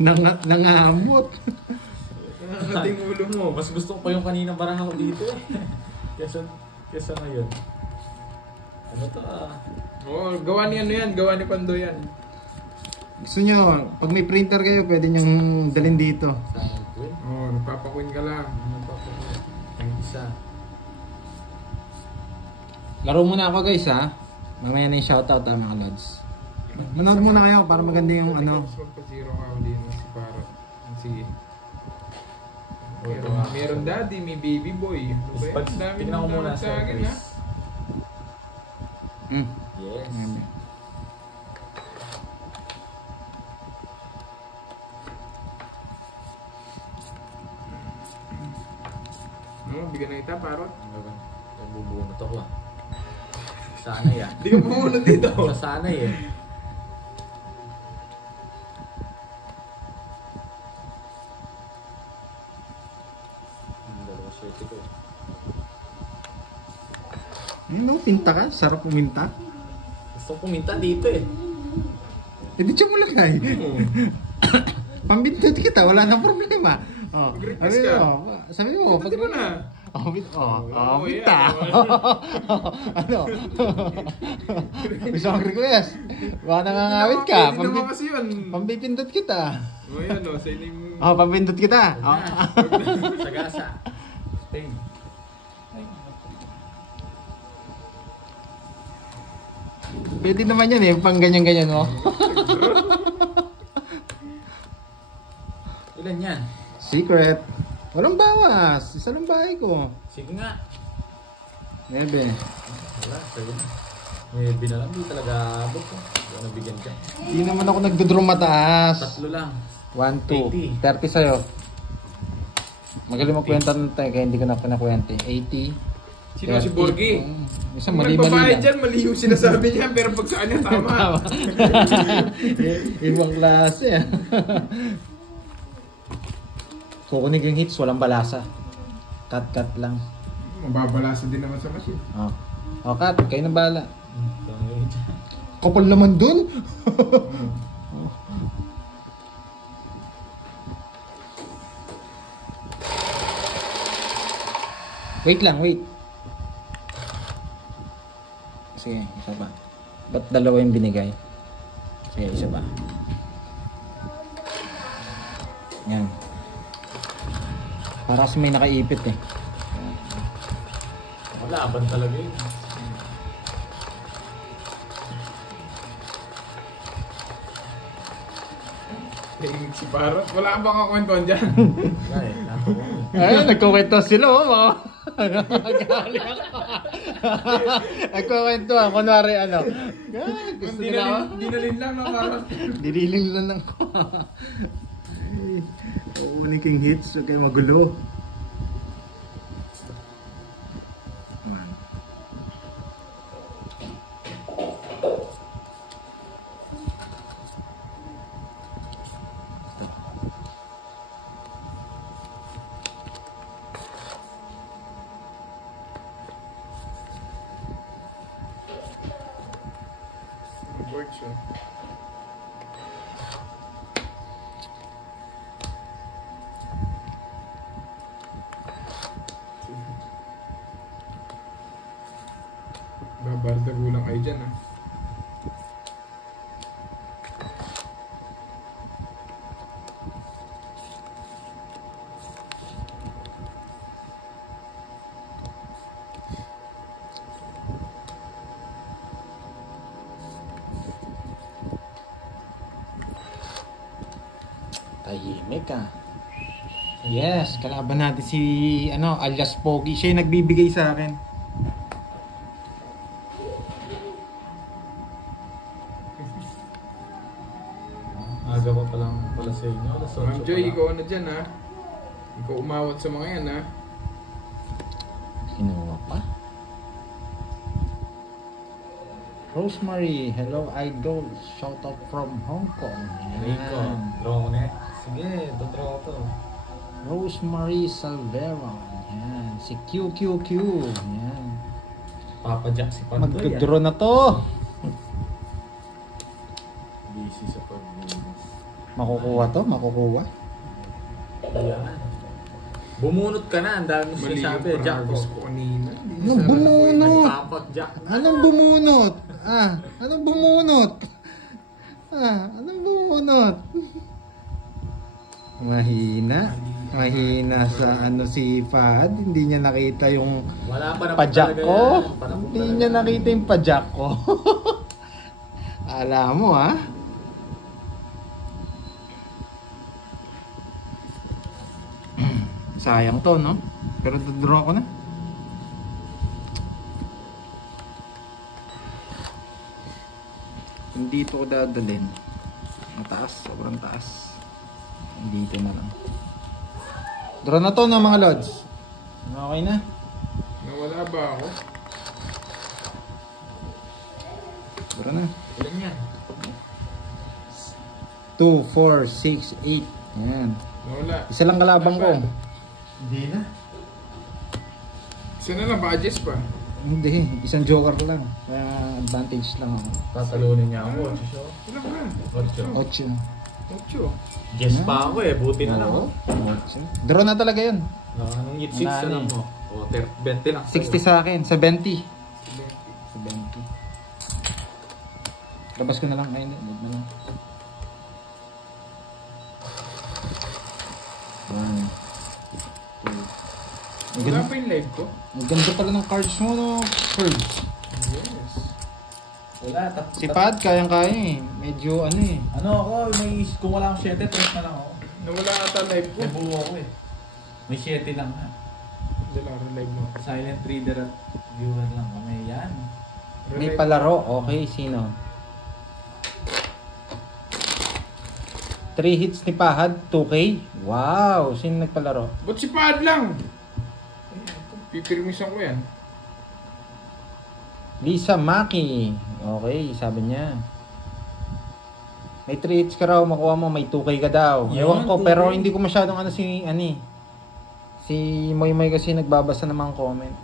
Nangamot. Ating ulo mo. Mas gusto ko pa yung kanina baraha ko dito eh. Kesa ngayon. Ano to ah? Oh, gawa ni ano yan, gawa ni Pandoy yan. Gusto nyo, pag may printer kayo, pwede nyong dalhin dito. Sayang ko eh. Oh, nagpapakuin ka lang. Ano pa po? Ang isa. Laro muna ako guys ha. Mamaya na yung shoutout ha mga lods. Manood muna kayo para maganda yung ano. Magpa-zero ka ulit mo si Paro. Sige. Meron daddy, may baby boy. Pag tingnan ko muna sa sa akin ha. Mm. Yes. No, bigyan na kita, Parot. Nabubunot ako ah. Sanay ah. Hindi ka pumunod dito. Sasanay eh. Dalawa swerte ko eh. Ano, pinta ka? Sarap puminta. Gusto ko puminta dito eh. Hindi siya mo lagay. Pambintot kita, wala nang problema. Oh, Mag-request ka. sabi mo, Pati mo na. Awit, awit yan. ah. Ano? Gusto kong request. Baka nangangawit ka. Pwede naman kasi yun. Pambipindot kita. O yan o, sa inyong... Pambipindot kita. Sagasa. Spain. Pwede naman yan eh, pang ganyan-ganyan mo. Ilan yan? Secret. Walang bawas. Isa lang bahay ko. Sige nga. 9. Wala, sige na. May binalang, di talaga abot ko. Hindi ako nabigyan ka. Hindi naman ako nagdodraw mataas. 3 lang. 1, 2. 30 sa'yo. Magaling magkwenta ng tayo kaya hindi ko na pinakwenta. 80. Sino si Borgie? Isang Kung mali-mali nagbabayad lang. dyan, mali yung sinasabi niya, pero pag sa kanya tama. Ibang klase ah. Kukunin ko yung hits, walang balasa. Cut lang. Mababalasa din naman sa machine. Cut, kayo na bala. Kapal naman dun. Wait lang, wait. Sige, isa pa. Ba't dalawa yung binigay? Sige, isa pa. Yan. Para kasi may nakaipit eh. Laban talaga yun. Si Parot, wala kang bang kakwentuhan dyan? Ay, nato ko. Ay, nagkukwento sila oh, mga. Nagkukwento, kunwari ano. Gusto nila ako? Dinalin lang ng Parot. Dililing lang ako. Uunin ko yung hits, huwag kayo magulo. Babardago lang kayo dyan, ha? Tahimik ah. Yes, kalaban natin si alias Pogi. Siya yung nagbibigay sa akin. Aga pa palang pala sa inyo. Ma'am Joy, ikaw na dyan, ha? Ikaw umawat sa mga yan, ha? Kinuha pa. Rosemary, hello idol. Shout out from Hong Kong. Rico, Yan. draw mo na. Sige, draw ko to. Rosemary Salveron. Yan. Si QQQ. Yan. Papa Jack si Pantoy. Mag-draw na to. Busy sa pag-business. Makukuha to? Makukuha? Yan. Bumunot ka na, ang dami mo Mali yung sinasabi, Jack ko. practice ko kanina. Anong bumunot? Nagpapak Jack. Anong bumunot? Anong bumunot? Anong bumunot? Mahina sa si Fahad. Hindi niya nakita yung Wala pa naman pajak talaga ko. yan. Panahon Hindi talaga. niya nakita yung pajak ko. Alam mo ha? Sayang to, no? Pero dodraw ko na. Hindi ito ko dadalhin. Mataas, sobrang taas. Dito na lang. Draw na to na mga lods. Okay na? Nawala ba ako? Draw na. Ilan yan? 2, 4, 6, 8. Yan. Nawala. Isa lang kalabang ko. Hindi na. Isa na lang, baka Jess pa. Hindi, isang joker lang. Kaya advantage lang ako. Tatalunin niya ako. Ilan ka? 8. 8. 8. Guess pa ako eh, buti na lang. Oo. Oh. 8. Draw na talaga yun. Anong hit 6 na lang mo? O, 20 lang. 60 sa akin. 70. 70. Labas ko na lang. Ay, hindi. Huwag na lang. 1, 2. Wala pa yung live ko? Ang ganda pala ng cards mo, no? Cards. Yes. Wala. Si Pad, kayang-kaya eh. Medyo ano eh. Ano ako, kung wala akong 7, 3 na lang ako. Nawala ata live ko. May buo ako eh. May 7 lang ha. Dala rin live mo. Silent reader at viewer lang kami. Yan. May palaro. Okay, sino? 3 hits ni Pahad, 2K. Wow, sino nagpalaro? Ba't si Pad lang? Pipirmisan ko yan. Lisa Maki. Okay, sabi niya. May 3 hits ka raw, makuha mo, may 2K ka daw. Yun, Ewan ko, 2K. pero hindi ko masyadong si Moy Moy kasi nagbabasa ng mga comment.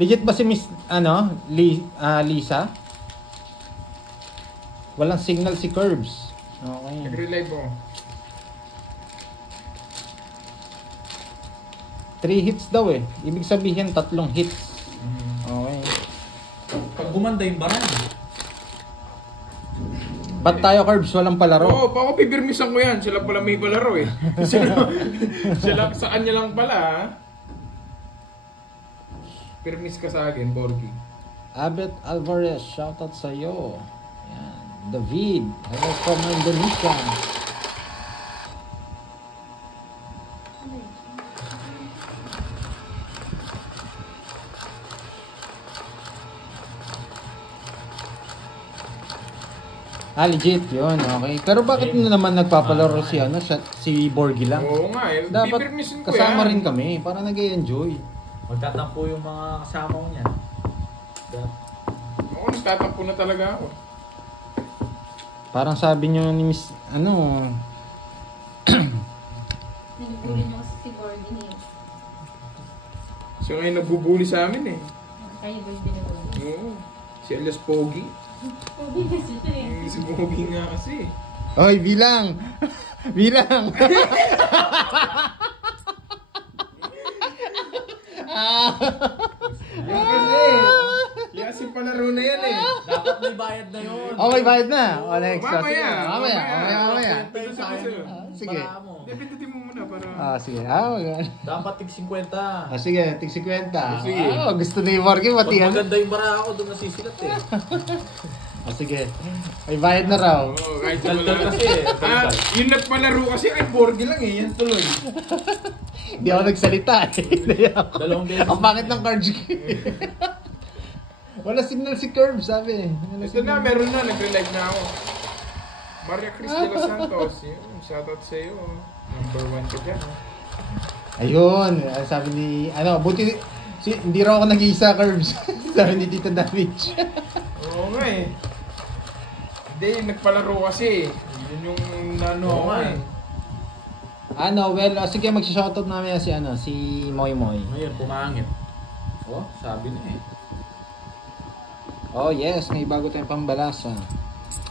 Legit ba si Miss, Lisa? Walang signal si Curbs. Okay. Nag-relive ako. 3 hits daw eh. Ibig sabihin 3 hits. Okay. Pag gumanda yung barang. Ba't tayo, Curbs? Walang palaro? Oo, pa ako pipirmisan ko yan. Sila pala may palaro eh. sila sa kanya lang pala ha. Pirmis ka sa akin, Borgie. Abet Alvarez, shoutout sa'yo. Yan. David, hello from Indonesia. Legit yun, okay. Pero bakit na naman nagpapalaro si Borgie lang? Oo nga eh. Dapat Pipirmisin ko kasama yan. rin kami para nag-enjoy. Magtatampo yung mga kasama ko niyan. Ako nagtatampo na talaga ako. Parang sabi nyo ni Miss, Nagbuli mo si Gordy niya. Siya ngayon nagbubuli sa amin eh. Kayo ba yung binubuli? Oo. Si alias Pogi. Pogi kasi ito eh. Si Pogi nga kasi. Oy, bilang! Bilang! Yan kasi. Kasi palaro na yan eh. Dapat may bayad na yun. Oh, may bayad na. O, next. Mamaya. Mamaya. Pwede sa akin. Sige. Pindutin mo muna para... Sige. Dapat tig 50. Sige, tig 50. Sige. Gusto ni Borgie, Pag pati yan. maganda yung bara ako, doon nasisilat eh. Sige. May bayad na raw. Oo, kahit sa Daldal wala. kasi eh. Daldal. Yung nagpalaro kasi ay Borgie lang eh. Yan tuloy. Hindi ako nagsalita eh. Dalawang beses. Ang pangit ng cards. Wala signal si Curve, sabi. Ito na, meron na. Nag-relive na ako. Maria Cris de los Santos. Yun, shoutout sa iyo. Number 1 ka dyan. Ayun. Sabi ni, buti, hindi raw ako nag-iisa, Curves. Sabi ni Tita Damage. Oo nga eh. Hindi, nagpalaro kasi. Yun yung Oo nga eh. Sige, mag-shoutout namin si Moy Moy. Ngayon, pumangit. Oh, sabi na eh. Oh yes, may bago tayong pambalasa.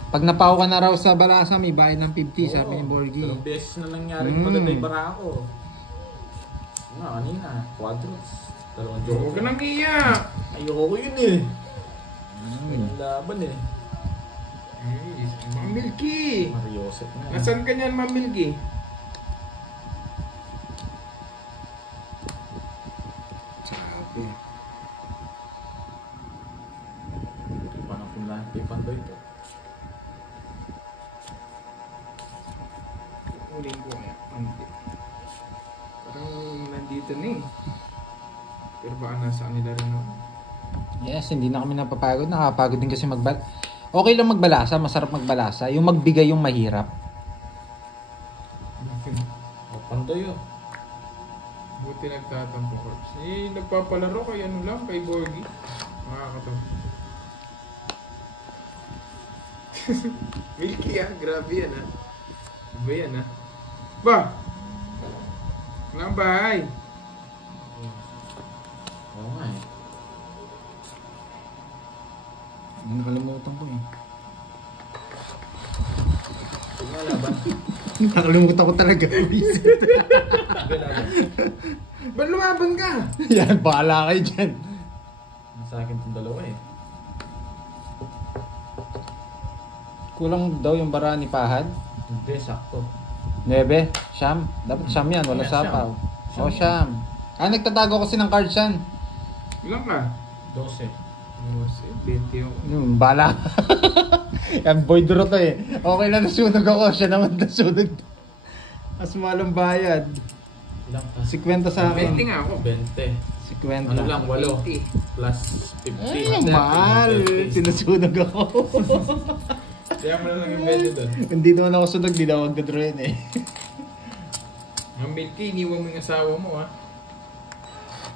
Pag napaw ka na raw sa balasa, may bayad ng 50, sabi ni Borgie. Dalawang beses na nangyari maganda yung bara ako. Kanina, quadros. Dalawang joke. Huwag ka nang iyak. Ayoko yun eh. Yung laban eh. Ma'am Milky. Mariosep na. Nasaan ka niyan, Ma'am Milky? Sabi. Panang Pandoy ito. Uling ko kaya. Parang nandito na eh. Pero baka nasa kanila rin ako. Yes, hindi na kami napapagod. Nakapagod din kasi okay lang magbalasa, masarap magbalasa. Yung magbigay yung mahirap. Pandoy yun. Buti nagtatampo corps. Nagpapalaro kay kay Borgie. Makakatawa. Milky grabe yan Ba yan Ba! Walang bahay. Oo nga eh. Nakalimutan ko eh. Tingnan laban. Nakalimutan ko talaga. Ba't lumaban ka? Yan, bahala kayo dyan. Sa akin itong dalawa eh. Kulang daw yung bara ni Pahad. Hindi, sakto. 9, Siyam. Dapat Siyam yan, wala Yeah, sapaw. Siyam. O, Siyam. Nagtatago kasi ng cards yan. Ilan ka? 12. 20 ako. Bala. Yan, boy draw to eh. Okay lang nasunog ako, siya naman nasunog. Mas malang bayad. Ilang pa? 50 sa 20 akin. nga ako. 20. 50. Ano lang, 8. 20. Plus 50. Ay, mahal. Sinusunog ako. Kaya mo lang yung 20 doon. Hindi naman ako sunog, di na ako magdadraw yun eh. Ang Milky, iniwan mo yung asawa mo ha.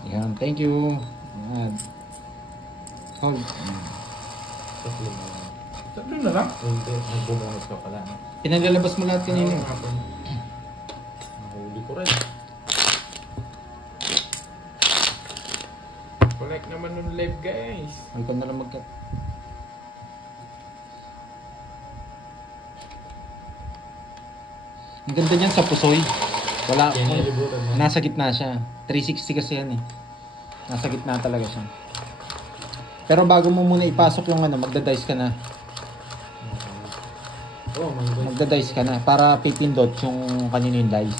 Yan, thank you. Yan. Hold. Tatlo na lang. Tatlo na lang. Hindi, nagbumunod ka pala. No? Pinalalabas mo lahat kanina. Oo nga po. Nahuli ko rin. Collect naman nun live guys. Ay ko na lang magka... Ang ganda niyan sa pusoy. Wala. Yan yung libutan mo. Nasa gitna siya. 360 kasi yan eh. Nasa gitna talaga siya. Pero bago mo muna ipasok yung ano, magda-dice ka na. Oo, mga Magda-dice ka na para pipindot yung kanino yung dice.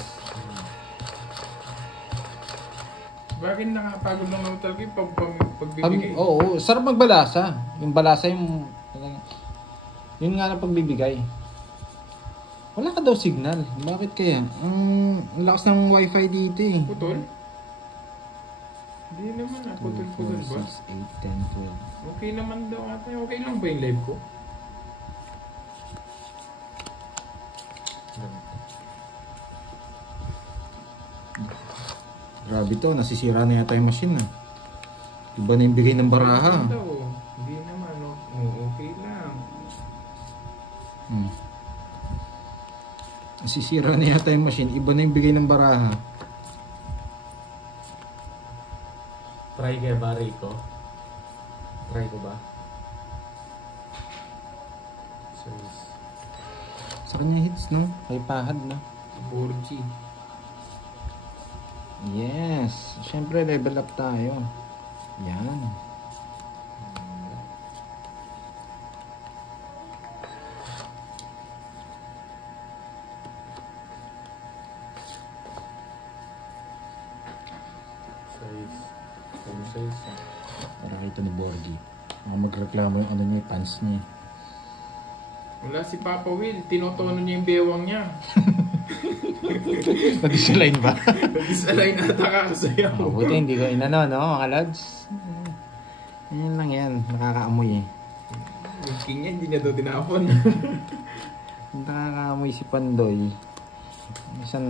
Bakit nakapagod lang naman talaga yung pagbibigay? Oo, sarap magbalasa. Yung balasa yung... Yun nga na pagbibigay. Wala ka daw signal. Bakit kaya? Ang lakas ng wifi dito eh. Putol? Hindi naman ah. Putol-putol ba? 6, 8, 10, 12. Okay naman daw ata. Okay lang ba yung live ko? Grabe to, nasisira na yata yung machine ah. Iba na yung bigay ng baraha. Hindi daw. Hindi naman. Okay lang. Nasisira na yata yung machine, iba na yung bigay ng baraha. Try kaya bari ko. Try ko ba? So, Sa kanya hits no? Kay Pahad no? 4G. Yes! Siyempre level up tayo. Yan. size. Para kita ni Borgie. Magreklamo yung ano niya, pants niya. Wala si Papa Will, tinotono niya yung bewang niya. Nag-isalign ba? Nag-isalign ata kakasayaw. Buti hindi ko inano, no, mga lads. Yan lang yan, nakakaamoy eh. Yung king niya, hindi niya daw tinapon. Nakakaamoy si Pandoy. Minsan...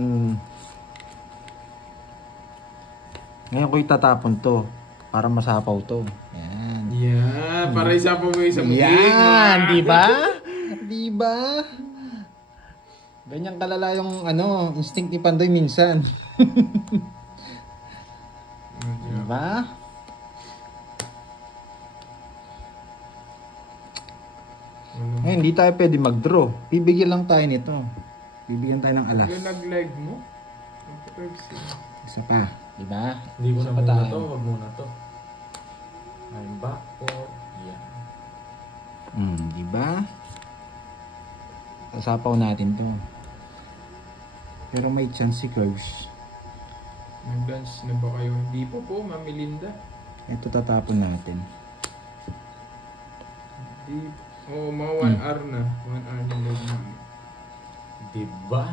Ngayon ko itatapon to. Para masapaw to. Yan. Yeah, para isa pa mo isa mo. Yan, di ba? Di ba? Ganyan kalala yung ano, instinct ni Pandoy minsan. Di ba? Eh, hindi tayo pwede mag-draw. Bibigyan lang tayo nito. Bibigyan tayo ng alas. Yung nag-live mo? Isa pa. Di ba? Hindi ko Isa na pa muna tayo. to, wag muna to. I'm back po. Yan. Di ba? Sasapaw natin to. Pero may chance si Curves. Nag-dance na ba kayo? Hindi po po, Mami Linda. Ito tatapon natin. Di, mga 1 hour na. 1 hour na live namin. Diba?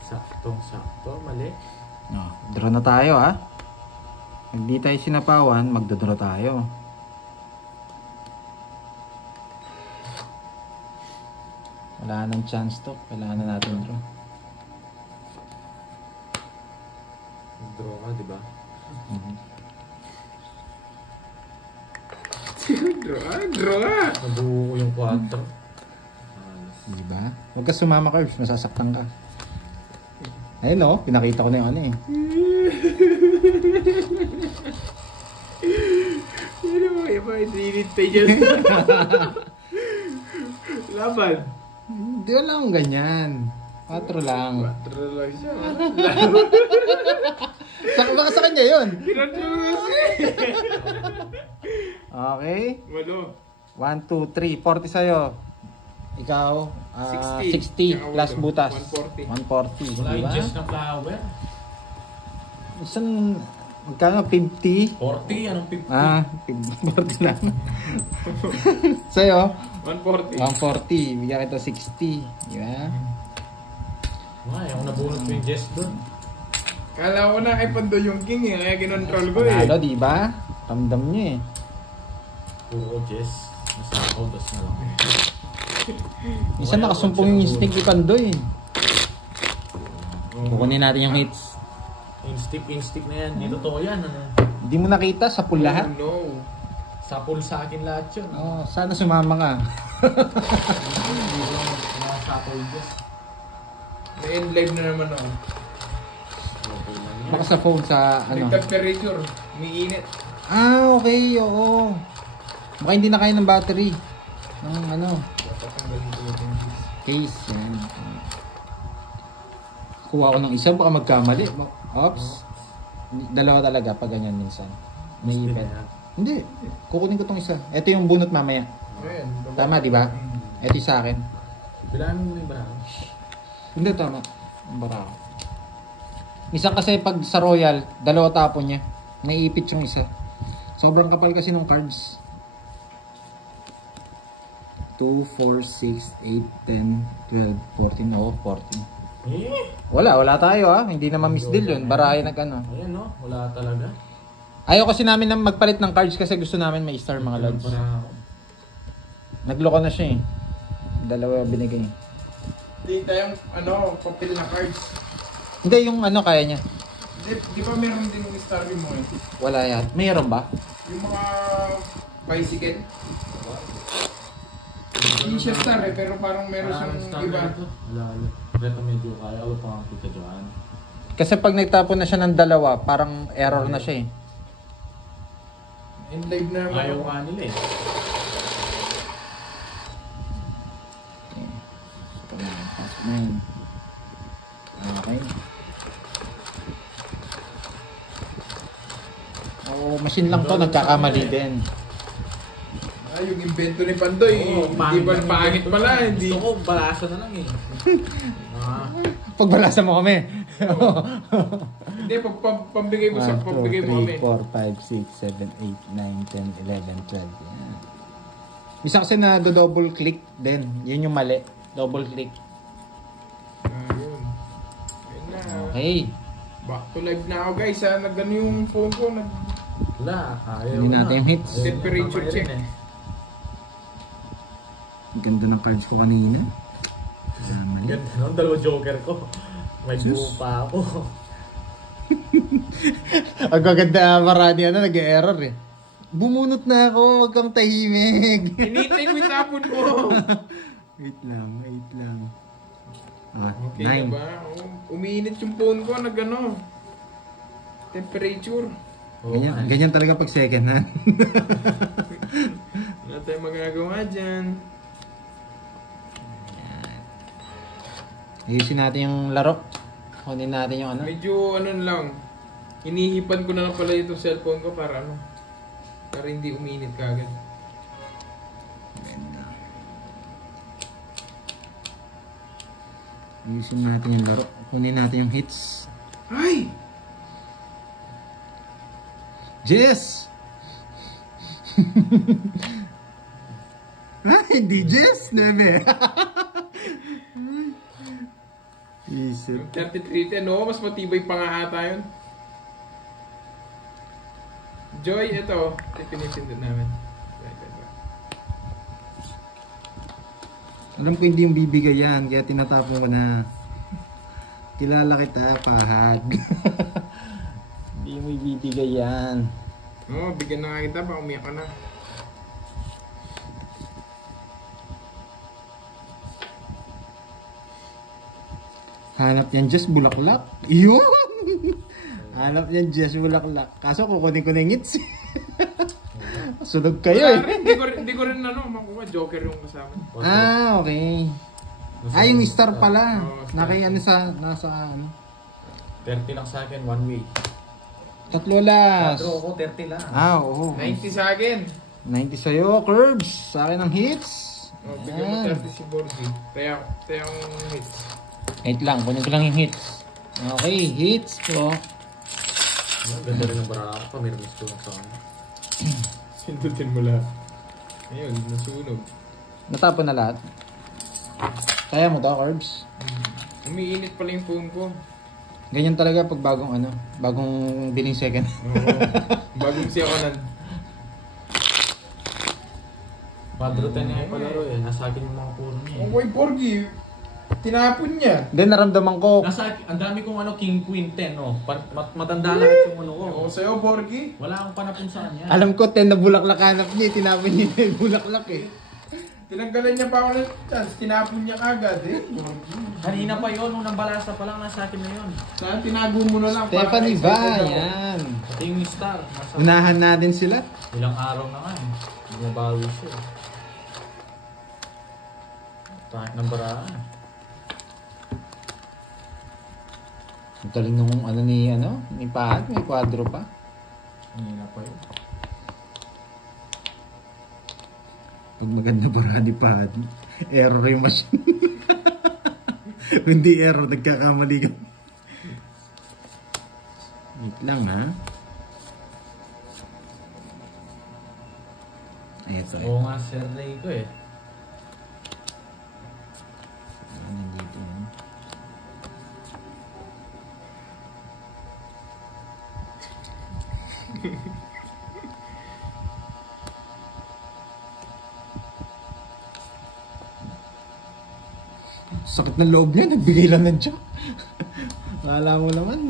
Saktong-sakto, mali. No, draw na tayo ha. Pag di tayo sinapawan, magdodraw tayo. Wala nang chance to. Kailangan na natin draw. Draw ka, diba? Draw ah! Nabuo ko yung 4. Diba? Huwag ka sumama, Curves. Masasaktan ka. Ayun o, pinakita ko na yung ano eh. Hindi mo iba, inintay dyan. Laban. Hindi wala akong ganyan. 4 lang. 4 lang siya. Baka sa kanya yun. Kinontrol ko kasi. Okay. Walo. 1, 2, 3. 40 sa'yo. Ikaw, 60 Tsaka plus walo. butas. 140. 140. Wala yung Diba? chest ng flower. Isang, magkano? 50? 40, anong 50? Ah, 40 lang. Sa'yo, 140. 140. Bigyan kita 60. Diba? Ay, ako nabunot ko yung chest doon. Kala ko na kay Pando yung king eh, kaya kinontrol ko eh. Panalo, diba? Ramdam niya eh. Puro chest. Nasakaw, tas na lang. Minsan nakasumpong yung instinct ni Pandoy. Kukunin natin yung hits. Instinct na yan. Di totoo yan. Ano? Hindi mo nakita sa pool lahat? Oh, no. Sapul sa akin lahat yun. Oh, sana sumama ka. Sapul just. May end live na naman ako. Okay lang yan. Baka sa phone sa ano. Temperature, umiinit. Ah, okay, oo. Baka hindi na kaya ng battery. Ng ano, case. Yan. Kuha ko ng isa, baka magkamali. Oops. Dalawa talaga pag ganyan minsan. May ipet. Hindi, kukunin ko tong isa. Ito yung bunot mamaya. Ayan, Tama, di ba? Ito yung sa akin. Bilangin mo na yung barako. Hindi, tama. Ang barako. Minsan kasi pag sa Royal, dalawa tapon niya. Naiipit yung isa. Sobrang kapal kasi ng cards. 2, 4, 6, 8, 10, 12, 14. Oo, 14. Wala tayo Hindi na ma-miss deal yun. Barahay na ano. Ayan no, wala talaga. Ayaw kasi namin na magpalit ng cards kasi gusto namin may star mga lods. Nagloko na siya eh. Dalawa binigay. Hindi tayong papel na cards. Hindi, yung ano kaya niya. Di ba meron din yung star mo eh? Wala yan. Mayroon ba? Yung mga bicycle. Hindi siya star eh, pero parang meron siyang iba. Wala. Reto medyo kaya. Ako pa ang kita dyan. Kasi pag nagtapon na siya ng dalawa, parang error na siya eh. In live na naman. Ayaw nga nila eh. Okay. Oo, machine lang to, nagkakamali din. Yung invento ni Pandoy, hindi ba pangit pala, hindi. Gusto ko, balasa na lang eh. Pagbalasa mo kami. Hindi, pambigay mo sa 1, 2, pambigay mo kami. 3, 4, 5, 6, 7, 8, 9, 10, 11, 12. Yan. Isa kasi na double click din. Yun yung mali. Double click. Ayun. Ayun na. Okay. Back to live na ako guys. Nag-ano yung phone ko. Wala, ayaw Hindi na. natin yung hits. Ayaw Temperature na check. rin eh. Ganda ng cards ko kanina. Mali. Ganda nung dalawa joker ko. May buo pa ako. Ang gaganda marani nag-error eh. Bumunot na ako, wag kang tahimik. Initay ko yung tapon ko. wait lang. Okay 9. na ba? Umiinit yung phone ko. Nag-ano. Temperature. Ganyan talaga pag second hand. Wala tayong magagawa dyan. Ayusin natin yung laro. Kunin natin yung ano. Medyo lang. Inihipan ko na lang pala itong cellphone ko para para hindi uminit kagad. Ayusin natin yung laro. Kunin natin yung hits. Ay! Jess! Hindi Jess! 9. Isip. 3310, no? Mas matibay pa nga ata yun. Joy, ito. Ito pinipindot namin. Alam ko hindi yung bibigay yan, kaya tinatapon ko na. Kilala kita, pahag. Hindi mo ibibigay yan. Oo, bigyan na nga kita, baka umiyak ka na. Hanap yan Jess, bulaklak. Yun! Hanap yan Jess, bulaklak. Kaso kukunin ko na yung hits. Sunog kayo eh. Hindi ko rin makuha. Joker yung kasama. Ah, okay. Yung star pala. Oo, star. Nasa ano. 30 lang sa akin, one way. Tatlo las. Draw ko, 30 lang. Ah, oo. 90 sa akin. 90 sa'yo, Curbs. Sa akin ang hits. Oh, bigyan mo 30 si Borgi. Kaya ang hits. Wait lang, kunin ko lang yung hits. Okay, hits po. Ang ganda rin ng barako pa. Meron gusto lang sa kanya. Pindutin mo lahat. Ayun, nasunog. Natapon na lahat. Kaya mo to, Curbs. Umiinit pala yung phone ko. Ganyan talaga pag bagong biling second. Oo. Bagong siya ko nan. Padro 10 na yung palaro eh. Nasa akin yung mga puro niya eh. Okay, Borgi. Tinapon niya. Then naramdaman ko, Nasa akin, ang dami kong King Queen 10 oh. Matanda lahat yung ko. Oo, sa'yo, Borgi. Wala akong panapon sa kanya. alam ko 10 na bulaklak hanap niya, tinapon niya yung bulaklak eh. Tinanggalan niya pa ako ng chance. Tinapon niya kagad eh. Borgi. Kanina pa yun, unang balasa pa lang nasa akin na yun. Saan tinago mo na lang? Stephanie para ba? excited ako. Yan. Pati yung star. Nasa Unahan natin sila. ilang araw na nga eh. Bumabawi siya. Tahit ng baraan. Ang galing nung ni Pahad, may kwadro pa. Kanina pa yun. Pag maganda bara ni Pahad, error yung machine. Hindi error, nagkakamali ka. Wait lang ha. Eto eh. Oo nga, Sir Ray ko eh. Nandito yan. Sakit ng loob niya, nagbigay lang ng joke. Akala mo naman.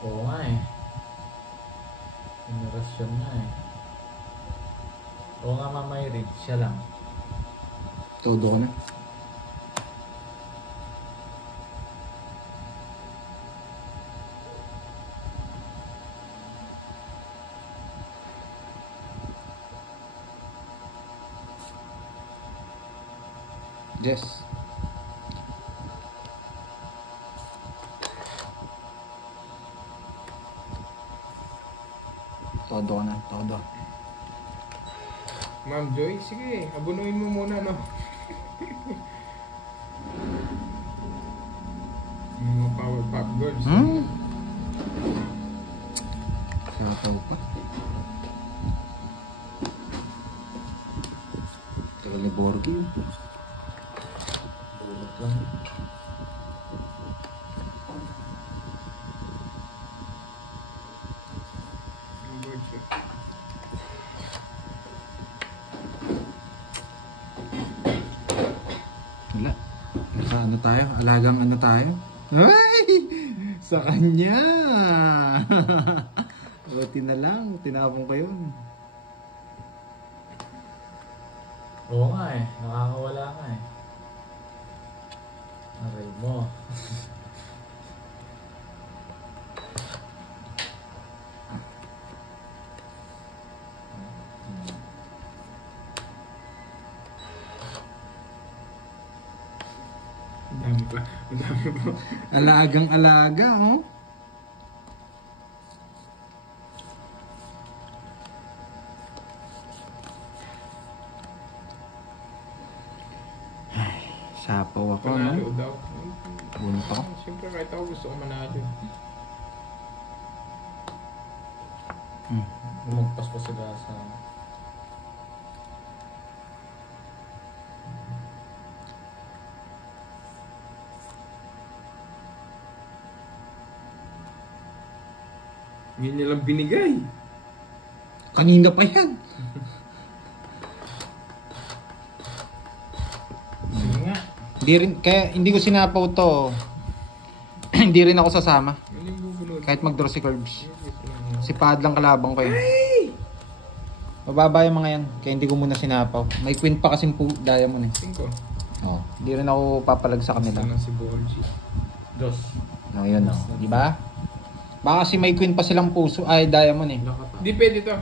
Oo nga eh. Generasyon na eh. Oo nga, Mama Irene, siya lang. Todo ko na. Yes. Todo na, todo. Ma'am Joy, sige, abunuin mo muna, no? Yung mga power pop girls. Kataw pa. Tagal ni Borgi. Bulot lang. Yung girls, eh. Wala. Naka ano tayo? Alagang ano tayo? Ay! Sa kanya! Buti na lang. Tinapon ko yun. Oo nga eh, nakakawala nga eh. Aray mo. Ang dami pa. Ang dami pa. Alagang alaga, oh. Ay, sapaw ako, Panalo no? daw. Bunot ako. Siyempre kahit ako gusto ko manalo. Lumagpas pa sila sa... Yun nilang binigay. Kanina pa yan. Sige nga. Kaya hindi ko sinapaw to. Hindi rin ako sasama. Yun yung bubunod. Kahit mag-draw si Curbs. Si Pad lang kalabang ko yun. Mababa yung mga yan. Kaya hindi ko muna sinapaw. May queen pa kasing diamond eh. 5. Oh, hindi rin ako papalag sa kanila. Basta na si Borgi. Dos. No, yun oh. Di ba? Baka kasi may queen pa silang puso. Ay, diamond eh. Ilang ka pa? Hindi pwede to.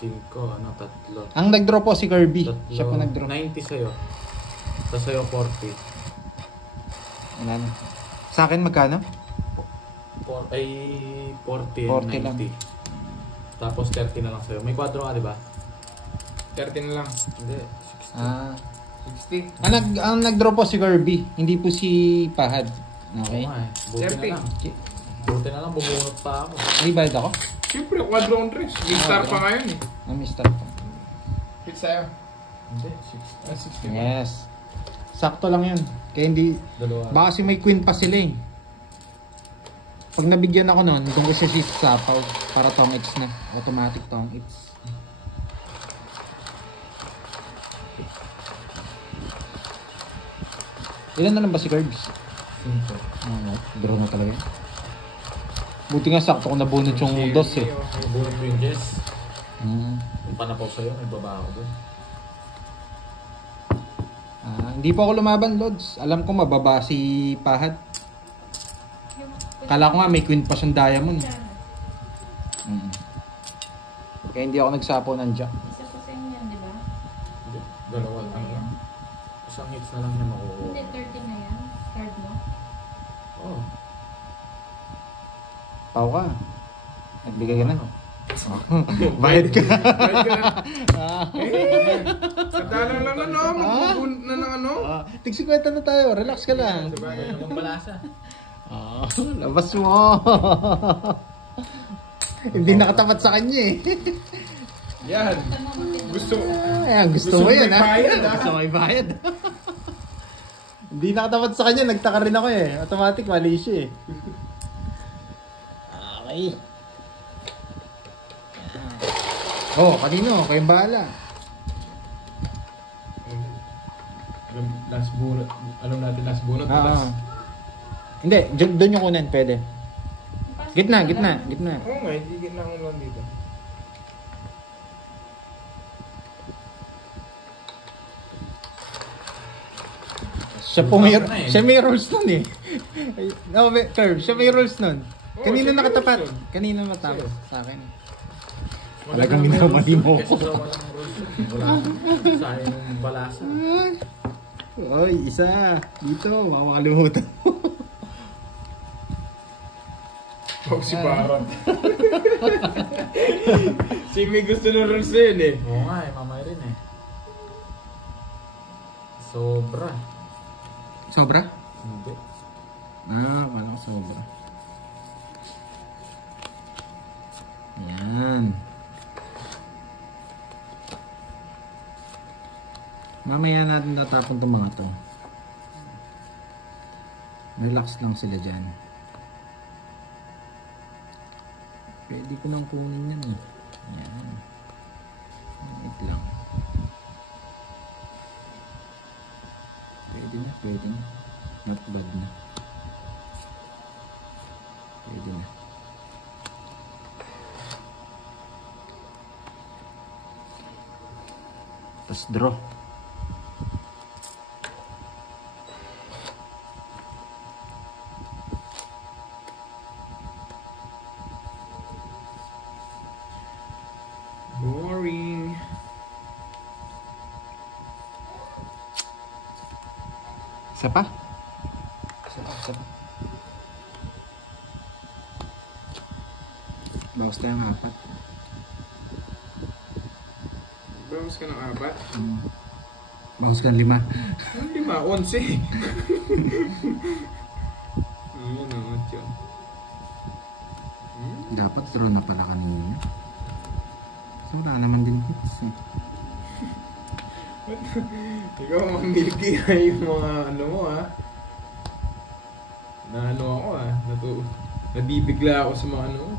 5, ano, 3. Ang nag-draw po si Kirby. Siya po 3, nag-draw. 90 sa'yo. Tapos sa'yo 40. Ano? Sa akin magkano? 40 and 40 lang. 90. Tapos 30 na lang sa'yo. May 4 ka, di ba? 30 na lang. Hindi. Ah. 60. Ang nag-draw po si Kirby. Hindi po si Pahad. Okay. Oo nga eh. Buti 30. na lang. Buti na lang, bumunot pa ako. May bayad ako? Siyempre, quadro on tres. May star pa ngayon eh. Ah, may start pa. Hit sa'yo. Hindi, 60. 60. Yes. Sakto lang yun. Kaya hindi... Dalawa. Baka kasi may queen pa sila eh. Pag nabigyan ako nun, doon ko siya sapaw para tong X na. Automatic tong X. Ilan na lang ba si Curbs? 5. Draw na talaga yun. Buti nga sakto ko nabunod yung dos eh. Bunot mo yung Jess. Hmm. Kung panapaw sa'yo, may baba ako doon. Hindi po ako lumaban, Lods. Alam ko mababa si Pahad. Kala ko nga may queen pa siyang diamond. Kaya hindi ako nagsapo ng jack. Isa pa sa inyo yan, di ba? Hindi. Dalawa lang yan. Isang hits na lang yan makukuha. Hindi, 30 na yan. Third mo. Oh. Pao ka. Nagbigay ka na. Bayad ka. Bayad ka na. Kadalang lang na no. Magbubunot na ng ano. Tig-50 na tayo. Relax ka lang. Yung balasa. Labas mo. Hindi nakatapat sa kanya eh. Yan. Gusto Gusto mo yun ha. bayad, ha? Gusto mo bayad. Hindi nakatapat sa kanya. Nagtaka rin ako eh. Automatic mali siya eh. Okay. Oh, kanino? Kayong bahala. Last bunot. Alam natin last bunot. Last. Hindi, doon yung kunan, pwede. Gitna. Oo nga, hindi gitna ko lang dito. Siya may rules nun eh. No, Curve, siya may rules nun. Kanino siya may nakatapat? rules nun. Kanino matapos? Sa akin. Talagang minamali mo Kasi sa walang rules. Wala akong sayang yung balasa. Oy, isa. Dito, makakalimutan mo. Oh, si Baron. Si may gusto ng rules na yun eh. Oo nga eh, mamay rin eh. Sobra. Sobra? Hindi. Walang sobra. Yan. Mamaya natin tatapon itong mga to. Relax lang sila dyan. Pwede ko nang kunin yan eh. Yan. Wait lang. Pwede na. Not bad na. Pwede na. Tapos draw. Boring. Isa pa? Bawas tayo ng 4. Bawas ka ng 4? Bawas ka ng 5. Ano 5? 11. Ayun ang 8. Dapat draw na pala kanina. So wala naman din hits eh. Ikaw mga milky ay yung mga ano mo ha. Na ano ako ha. Nabibigla ako sa mga ano mo.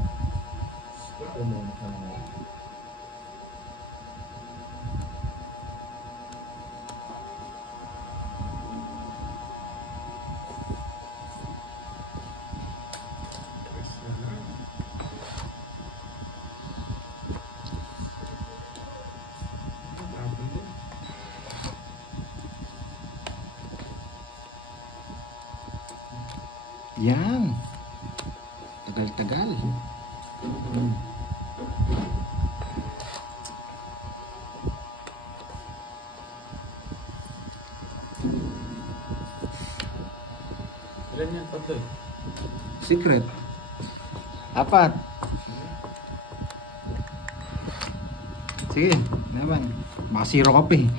Yan. Tagal-tagal. Secret. 4. Sige, naman. Baka 0 ka pa eh.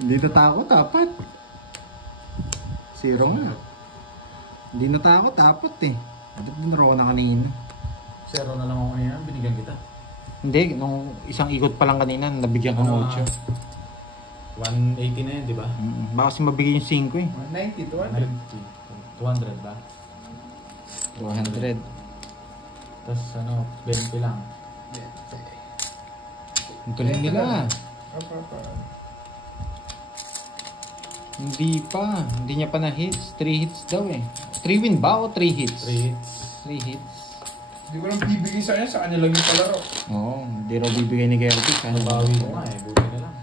Hindi natakot, 4. 0 nga. Hindi natakot, 4 eh. Dapat dinaro na kanina. 0 na lang ako kanina, binigyan kita. Hindi, nung isang ikot pa lang kanina, nabigyan kang 8. 180 na yun, di ba? Baka kasi mabigay yung 5 eh. 190, 200. 200 ba? 200. Tapos ano, 20 lang. Ang tuloy nila. Hindi pa. Hindi niya pa na-hits. 3 hits daw eh. 3 win ba o 3 hits? 3 hits. 3 hits. Hindi ko lang bibigay sa kanya lang yung palaro. Oo, hindi raw bibigay ni Gertie. Nabawi ko nga eh, buti na lang.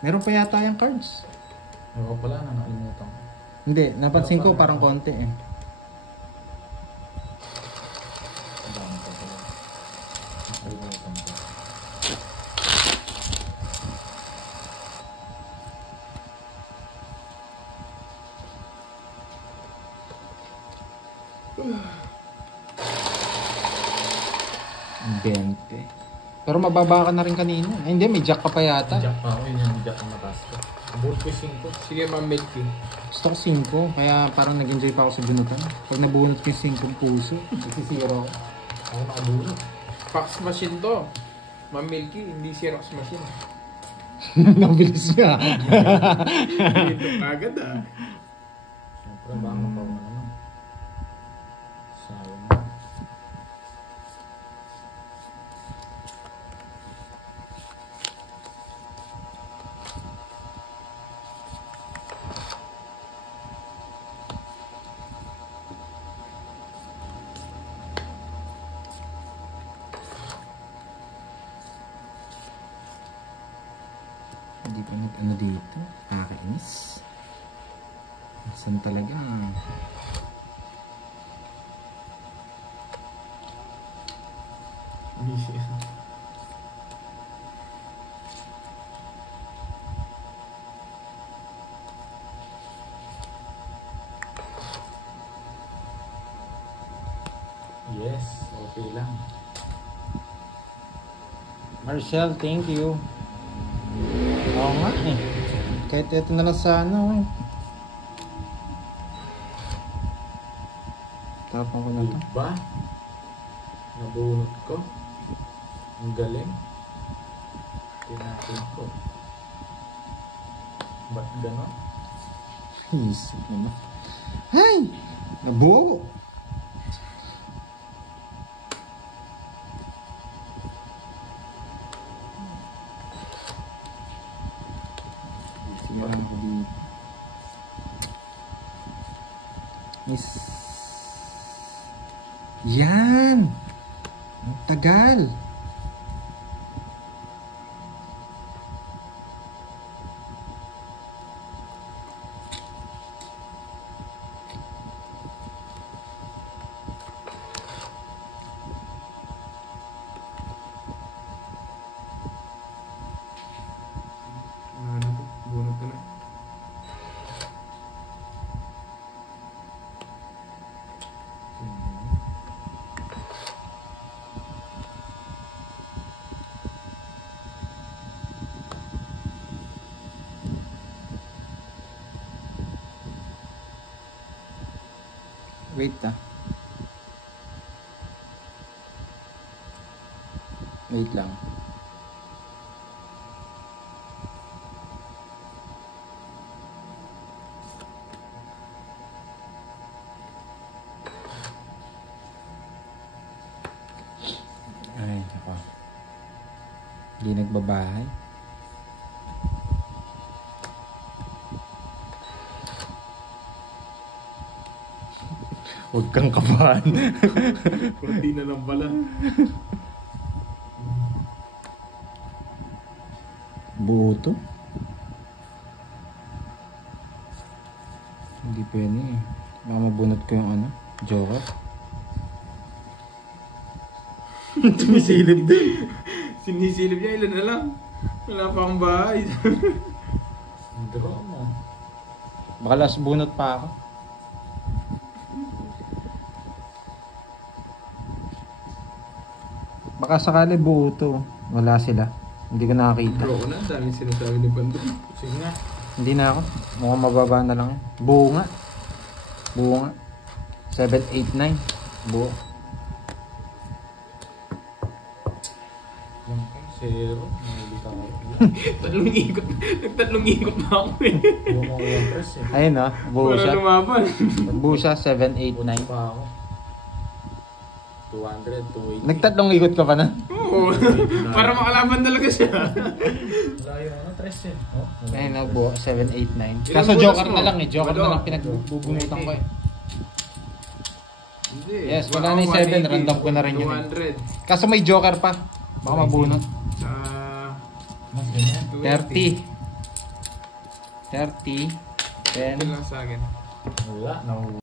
Meron pa yata yung cards. Ako pala na nakalimutan ko. Hindi, napansin ko parang konti eh. Ang dami ko pala. Nakalimutan ko. Ang 20. Pero mababa ka na rin kanina. Ay, hindi, may jack ka pa yata. Jack pa ako, yun yung jack ang mataas ko. Board ko 5. Sige, Ma'am Milky. Gusto ko 5, kaya parang nag-enjoy pa ako sa bunutan. Pag nabunot ko yung 5 puso, nagsisiro ako. Ako nakabunot. Fax machine to. Ma'am Milky, hindi Xerox machine. Nabilis niya. Ito agad ah. Siyempre, baka mapaw na naman. Sayang na. Hindi pa ano dito. Nakakainis. Saan talaga? Busy. Yes, okay lang. Marcel, thank you. Oo nga eh. Kahit ito na lang sa ano eh. Tapang ko na to. Diba? Nabunot ko. Ang galing. Tinapin ko. Ba't gano'n? Isip mo na. Hay! Nabuo! Yan ko dito. Miss. Yan! Ang tagal! Ano na to? Bunot ko na. Wait ah. Wait lang. Ay, ako. Hindi nagbabahay. Huwag kang kabahan. Kunti na lang pala. Buto. Hindi pwede eh. Baka mabunot ko yung ano, joker. Tumisilip din. Sinisilip niya, ilan na lang. Wala pa akong bahay. Ang draw mo. Baka last bunot pa ako. Baka sakali buo to. Wala sila. Hindi ko nakakita. Bro, na, daming sinasabi ni Bando. Sige nga. Hindi na ako. Mukhang mababa na lang. Buo nga. Buo nga. 7, 8, 9. Buo. Yung 0. Nahuli tayo. Nagtatlong ikot na ako eh. Yung mga press eh. Ayun ah. Buo Para siya. lumaban. Buo siya. 7, 8, 9. Pa ako. 200, 280. Nagtatlong ikot ka pa na? Oo. Para makalaban talaga siya. Wala yung ano, 13 eh. Oh, Ayun ah. Buo. 7, 8, 9. Ilang Kaso bonus joker mo? na lang eh. Joker Ano? na lang pinagbubunutan ko eh. Hindi. Yes, wala na yung 7. Random ko na rin yun eh. 200. Kaso may joker pa. Baka mabunot. Mas ganyan. 30. 30. 10. Ito lang sa akin. Wala.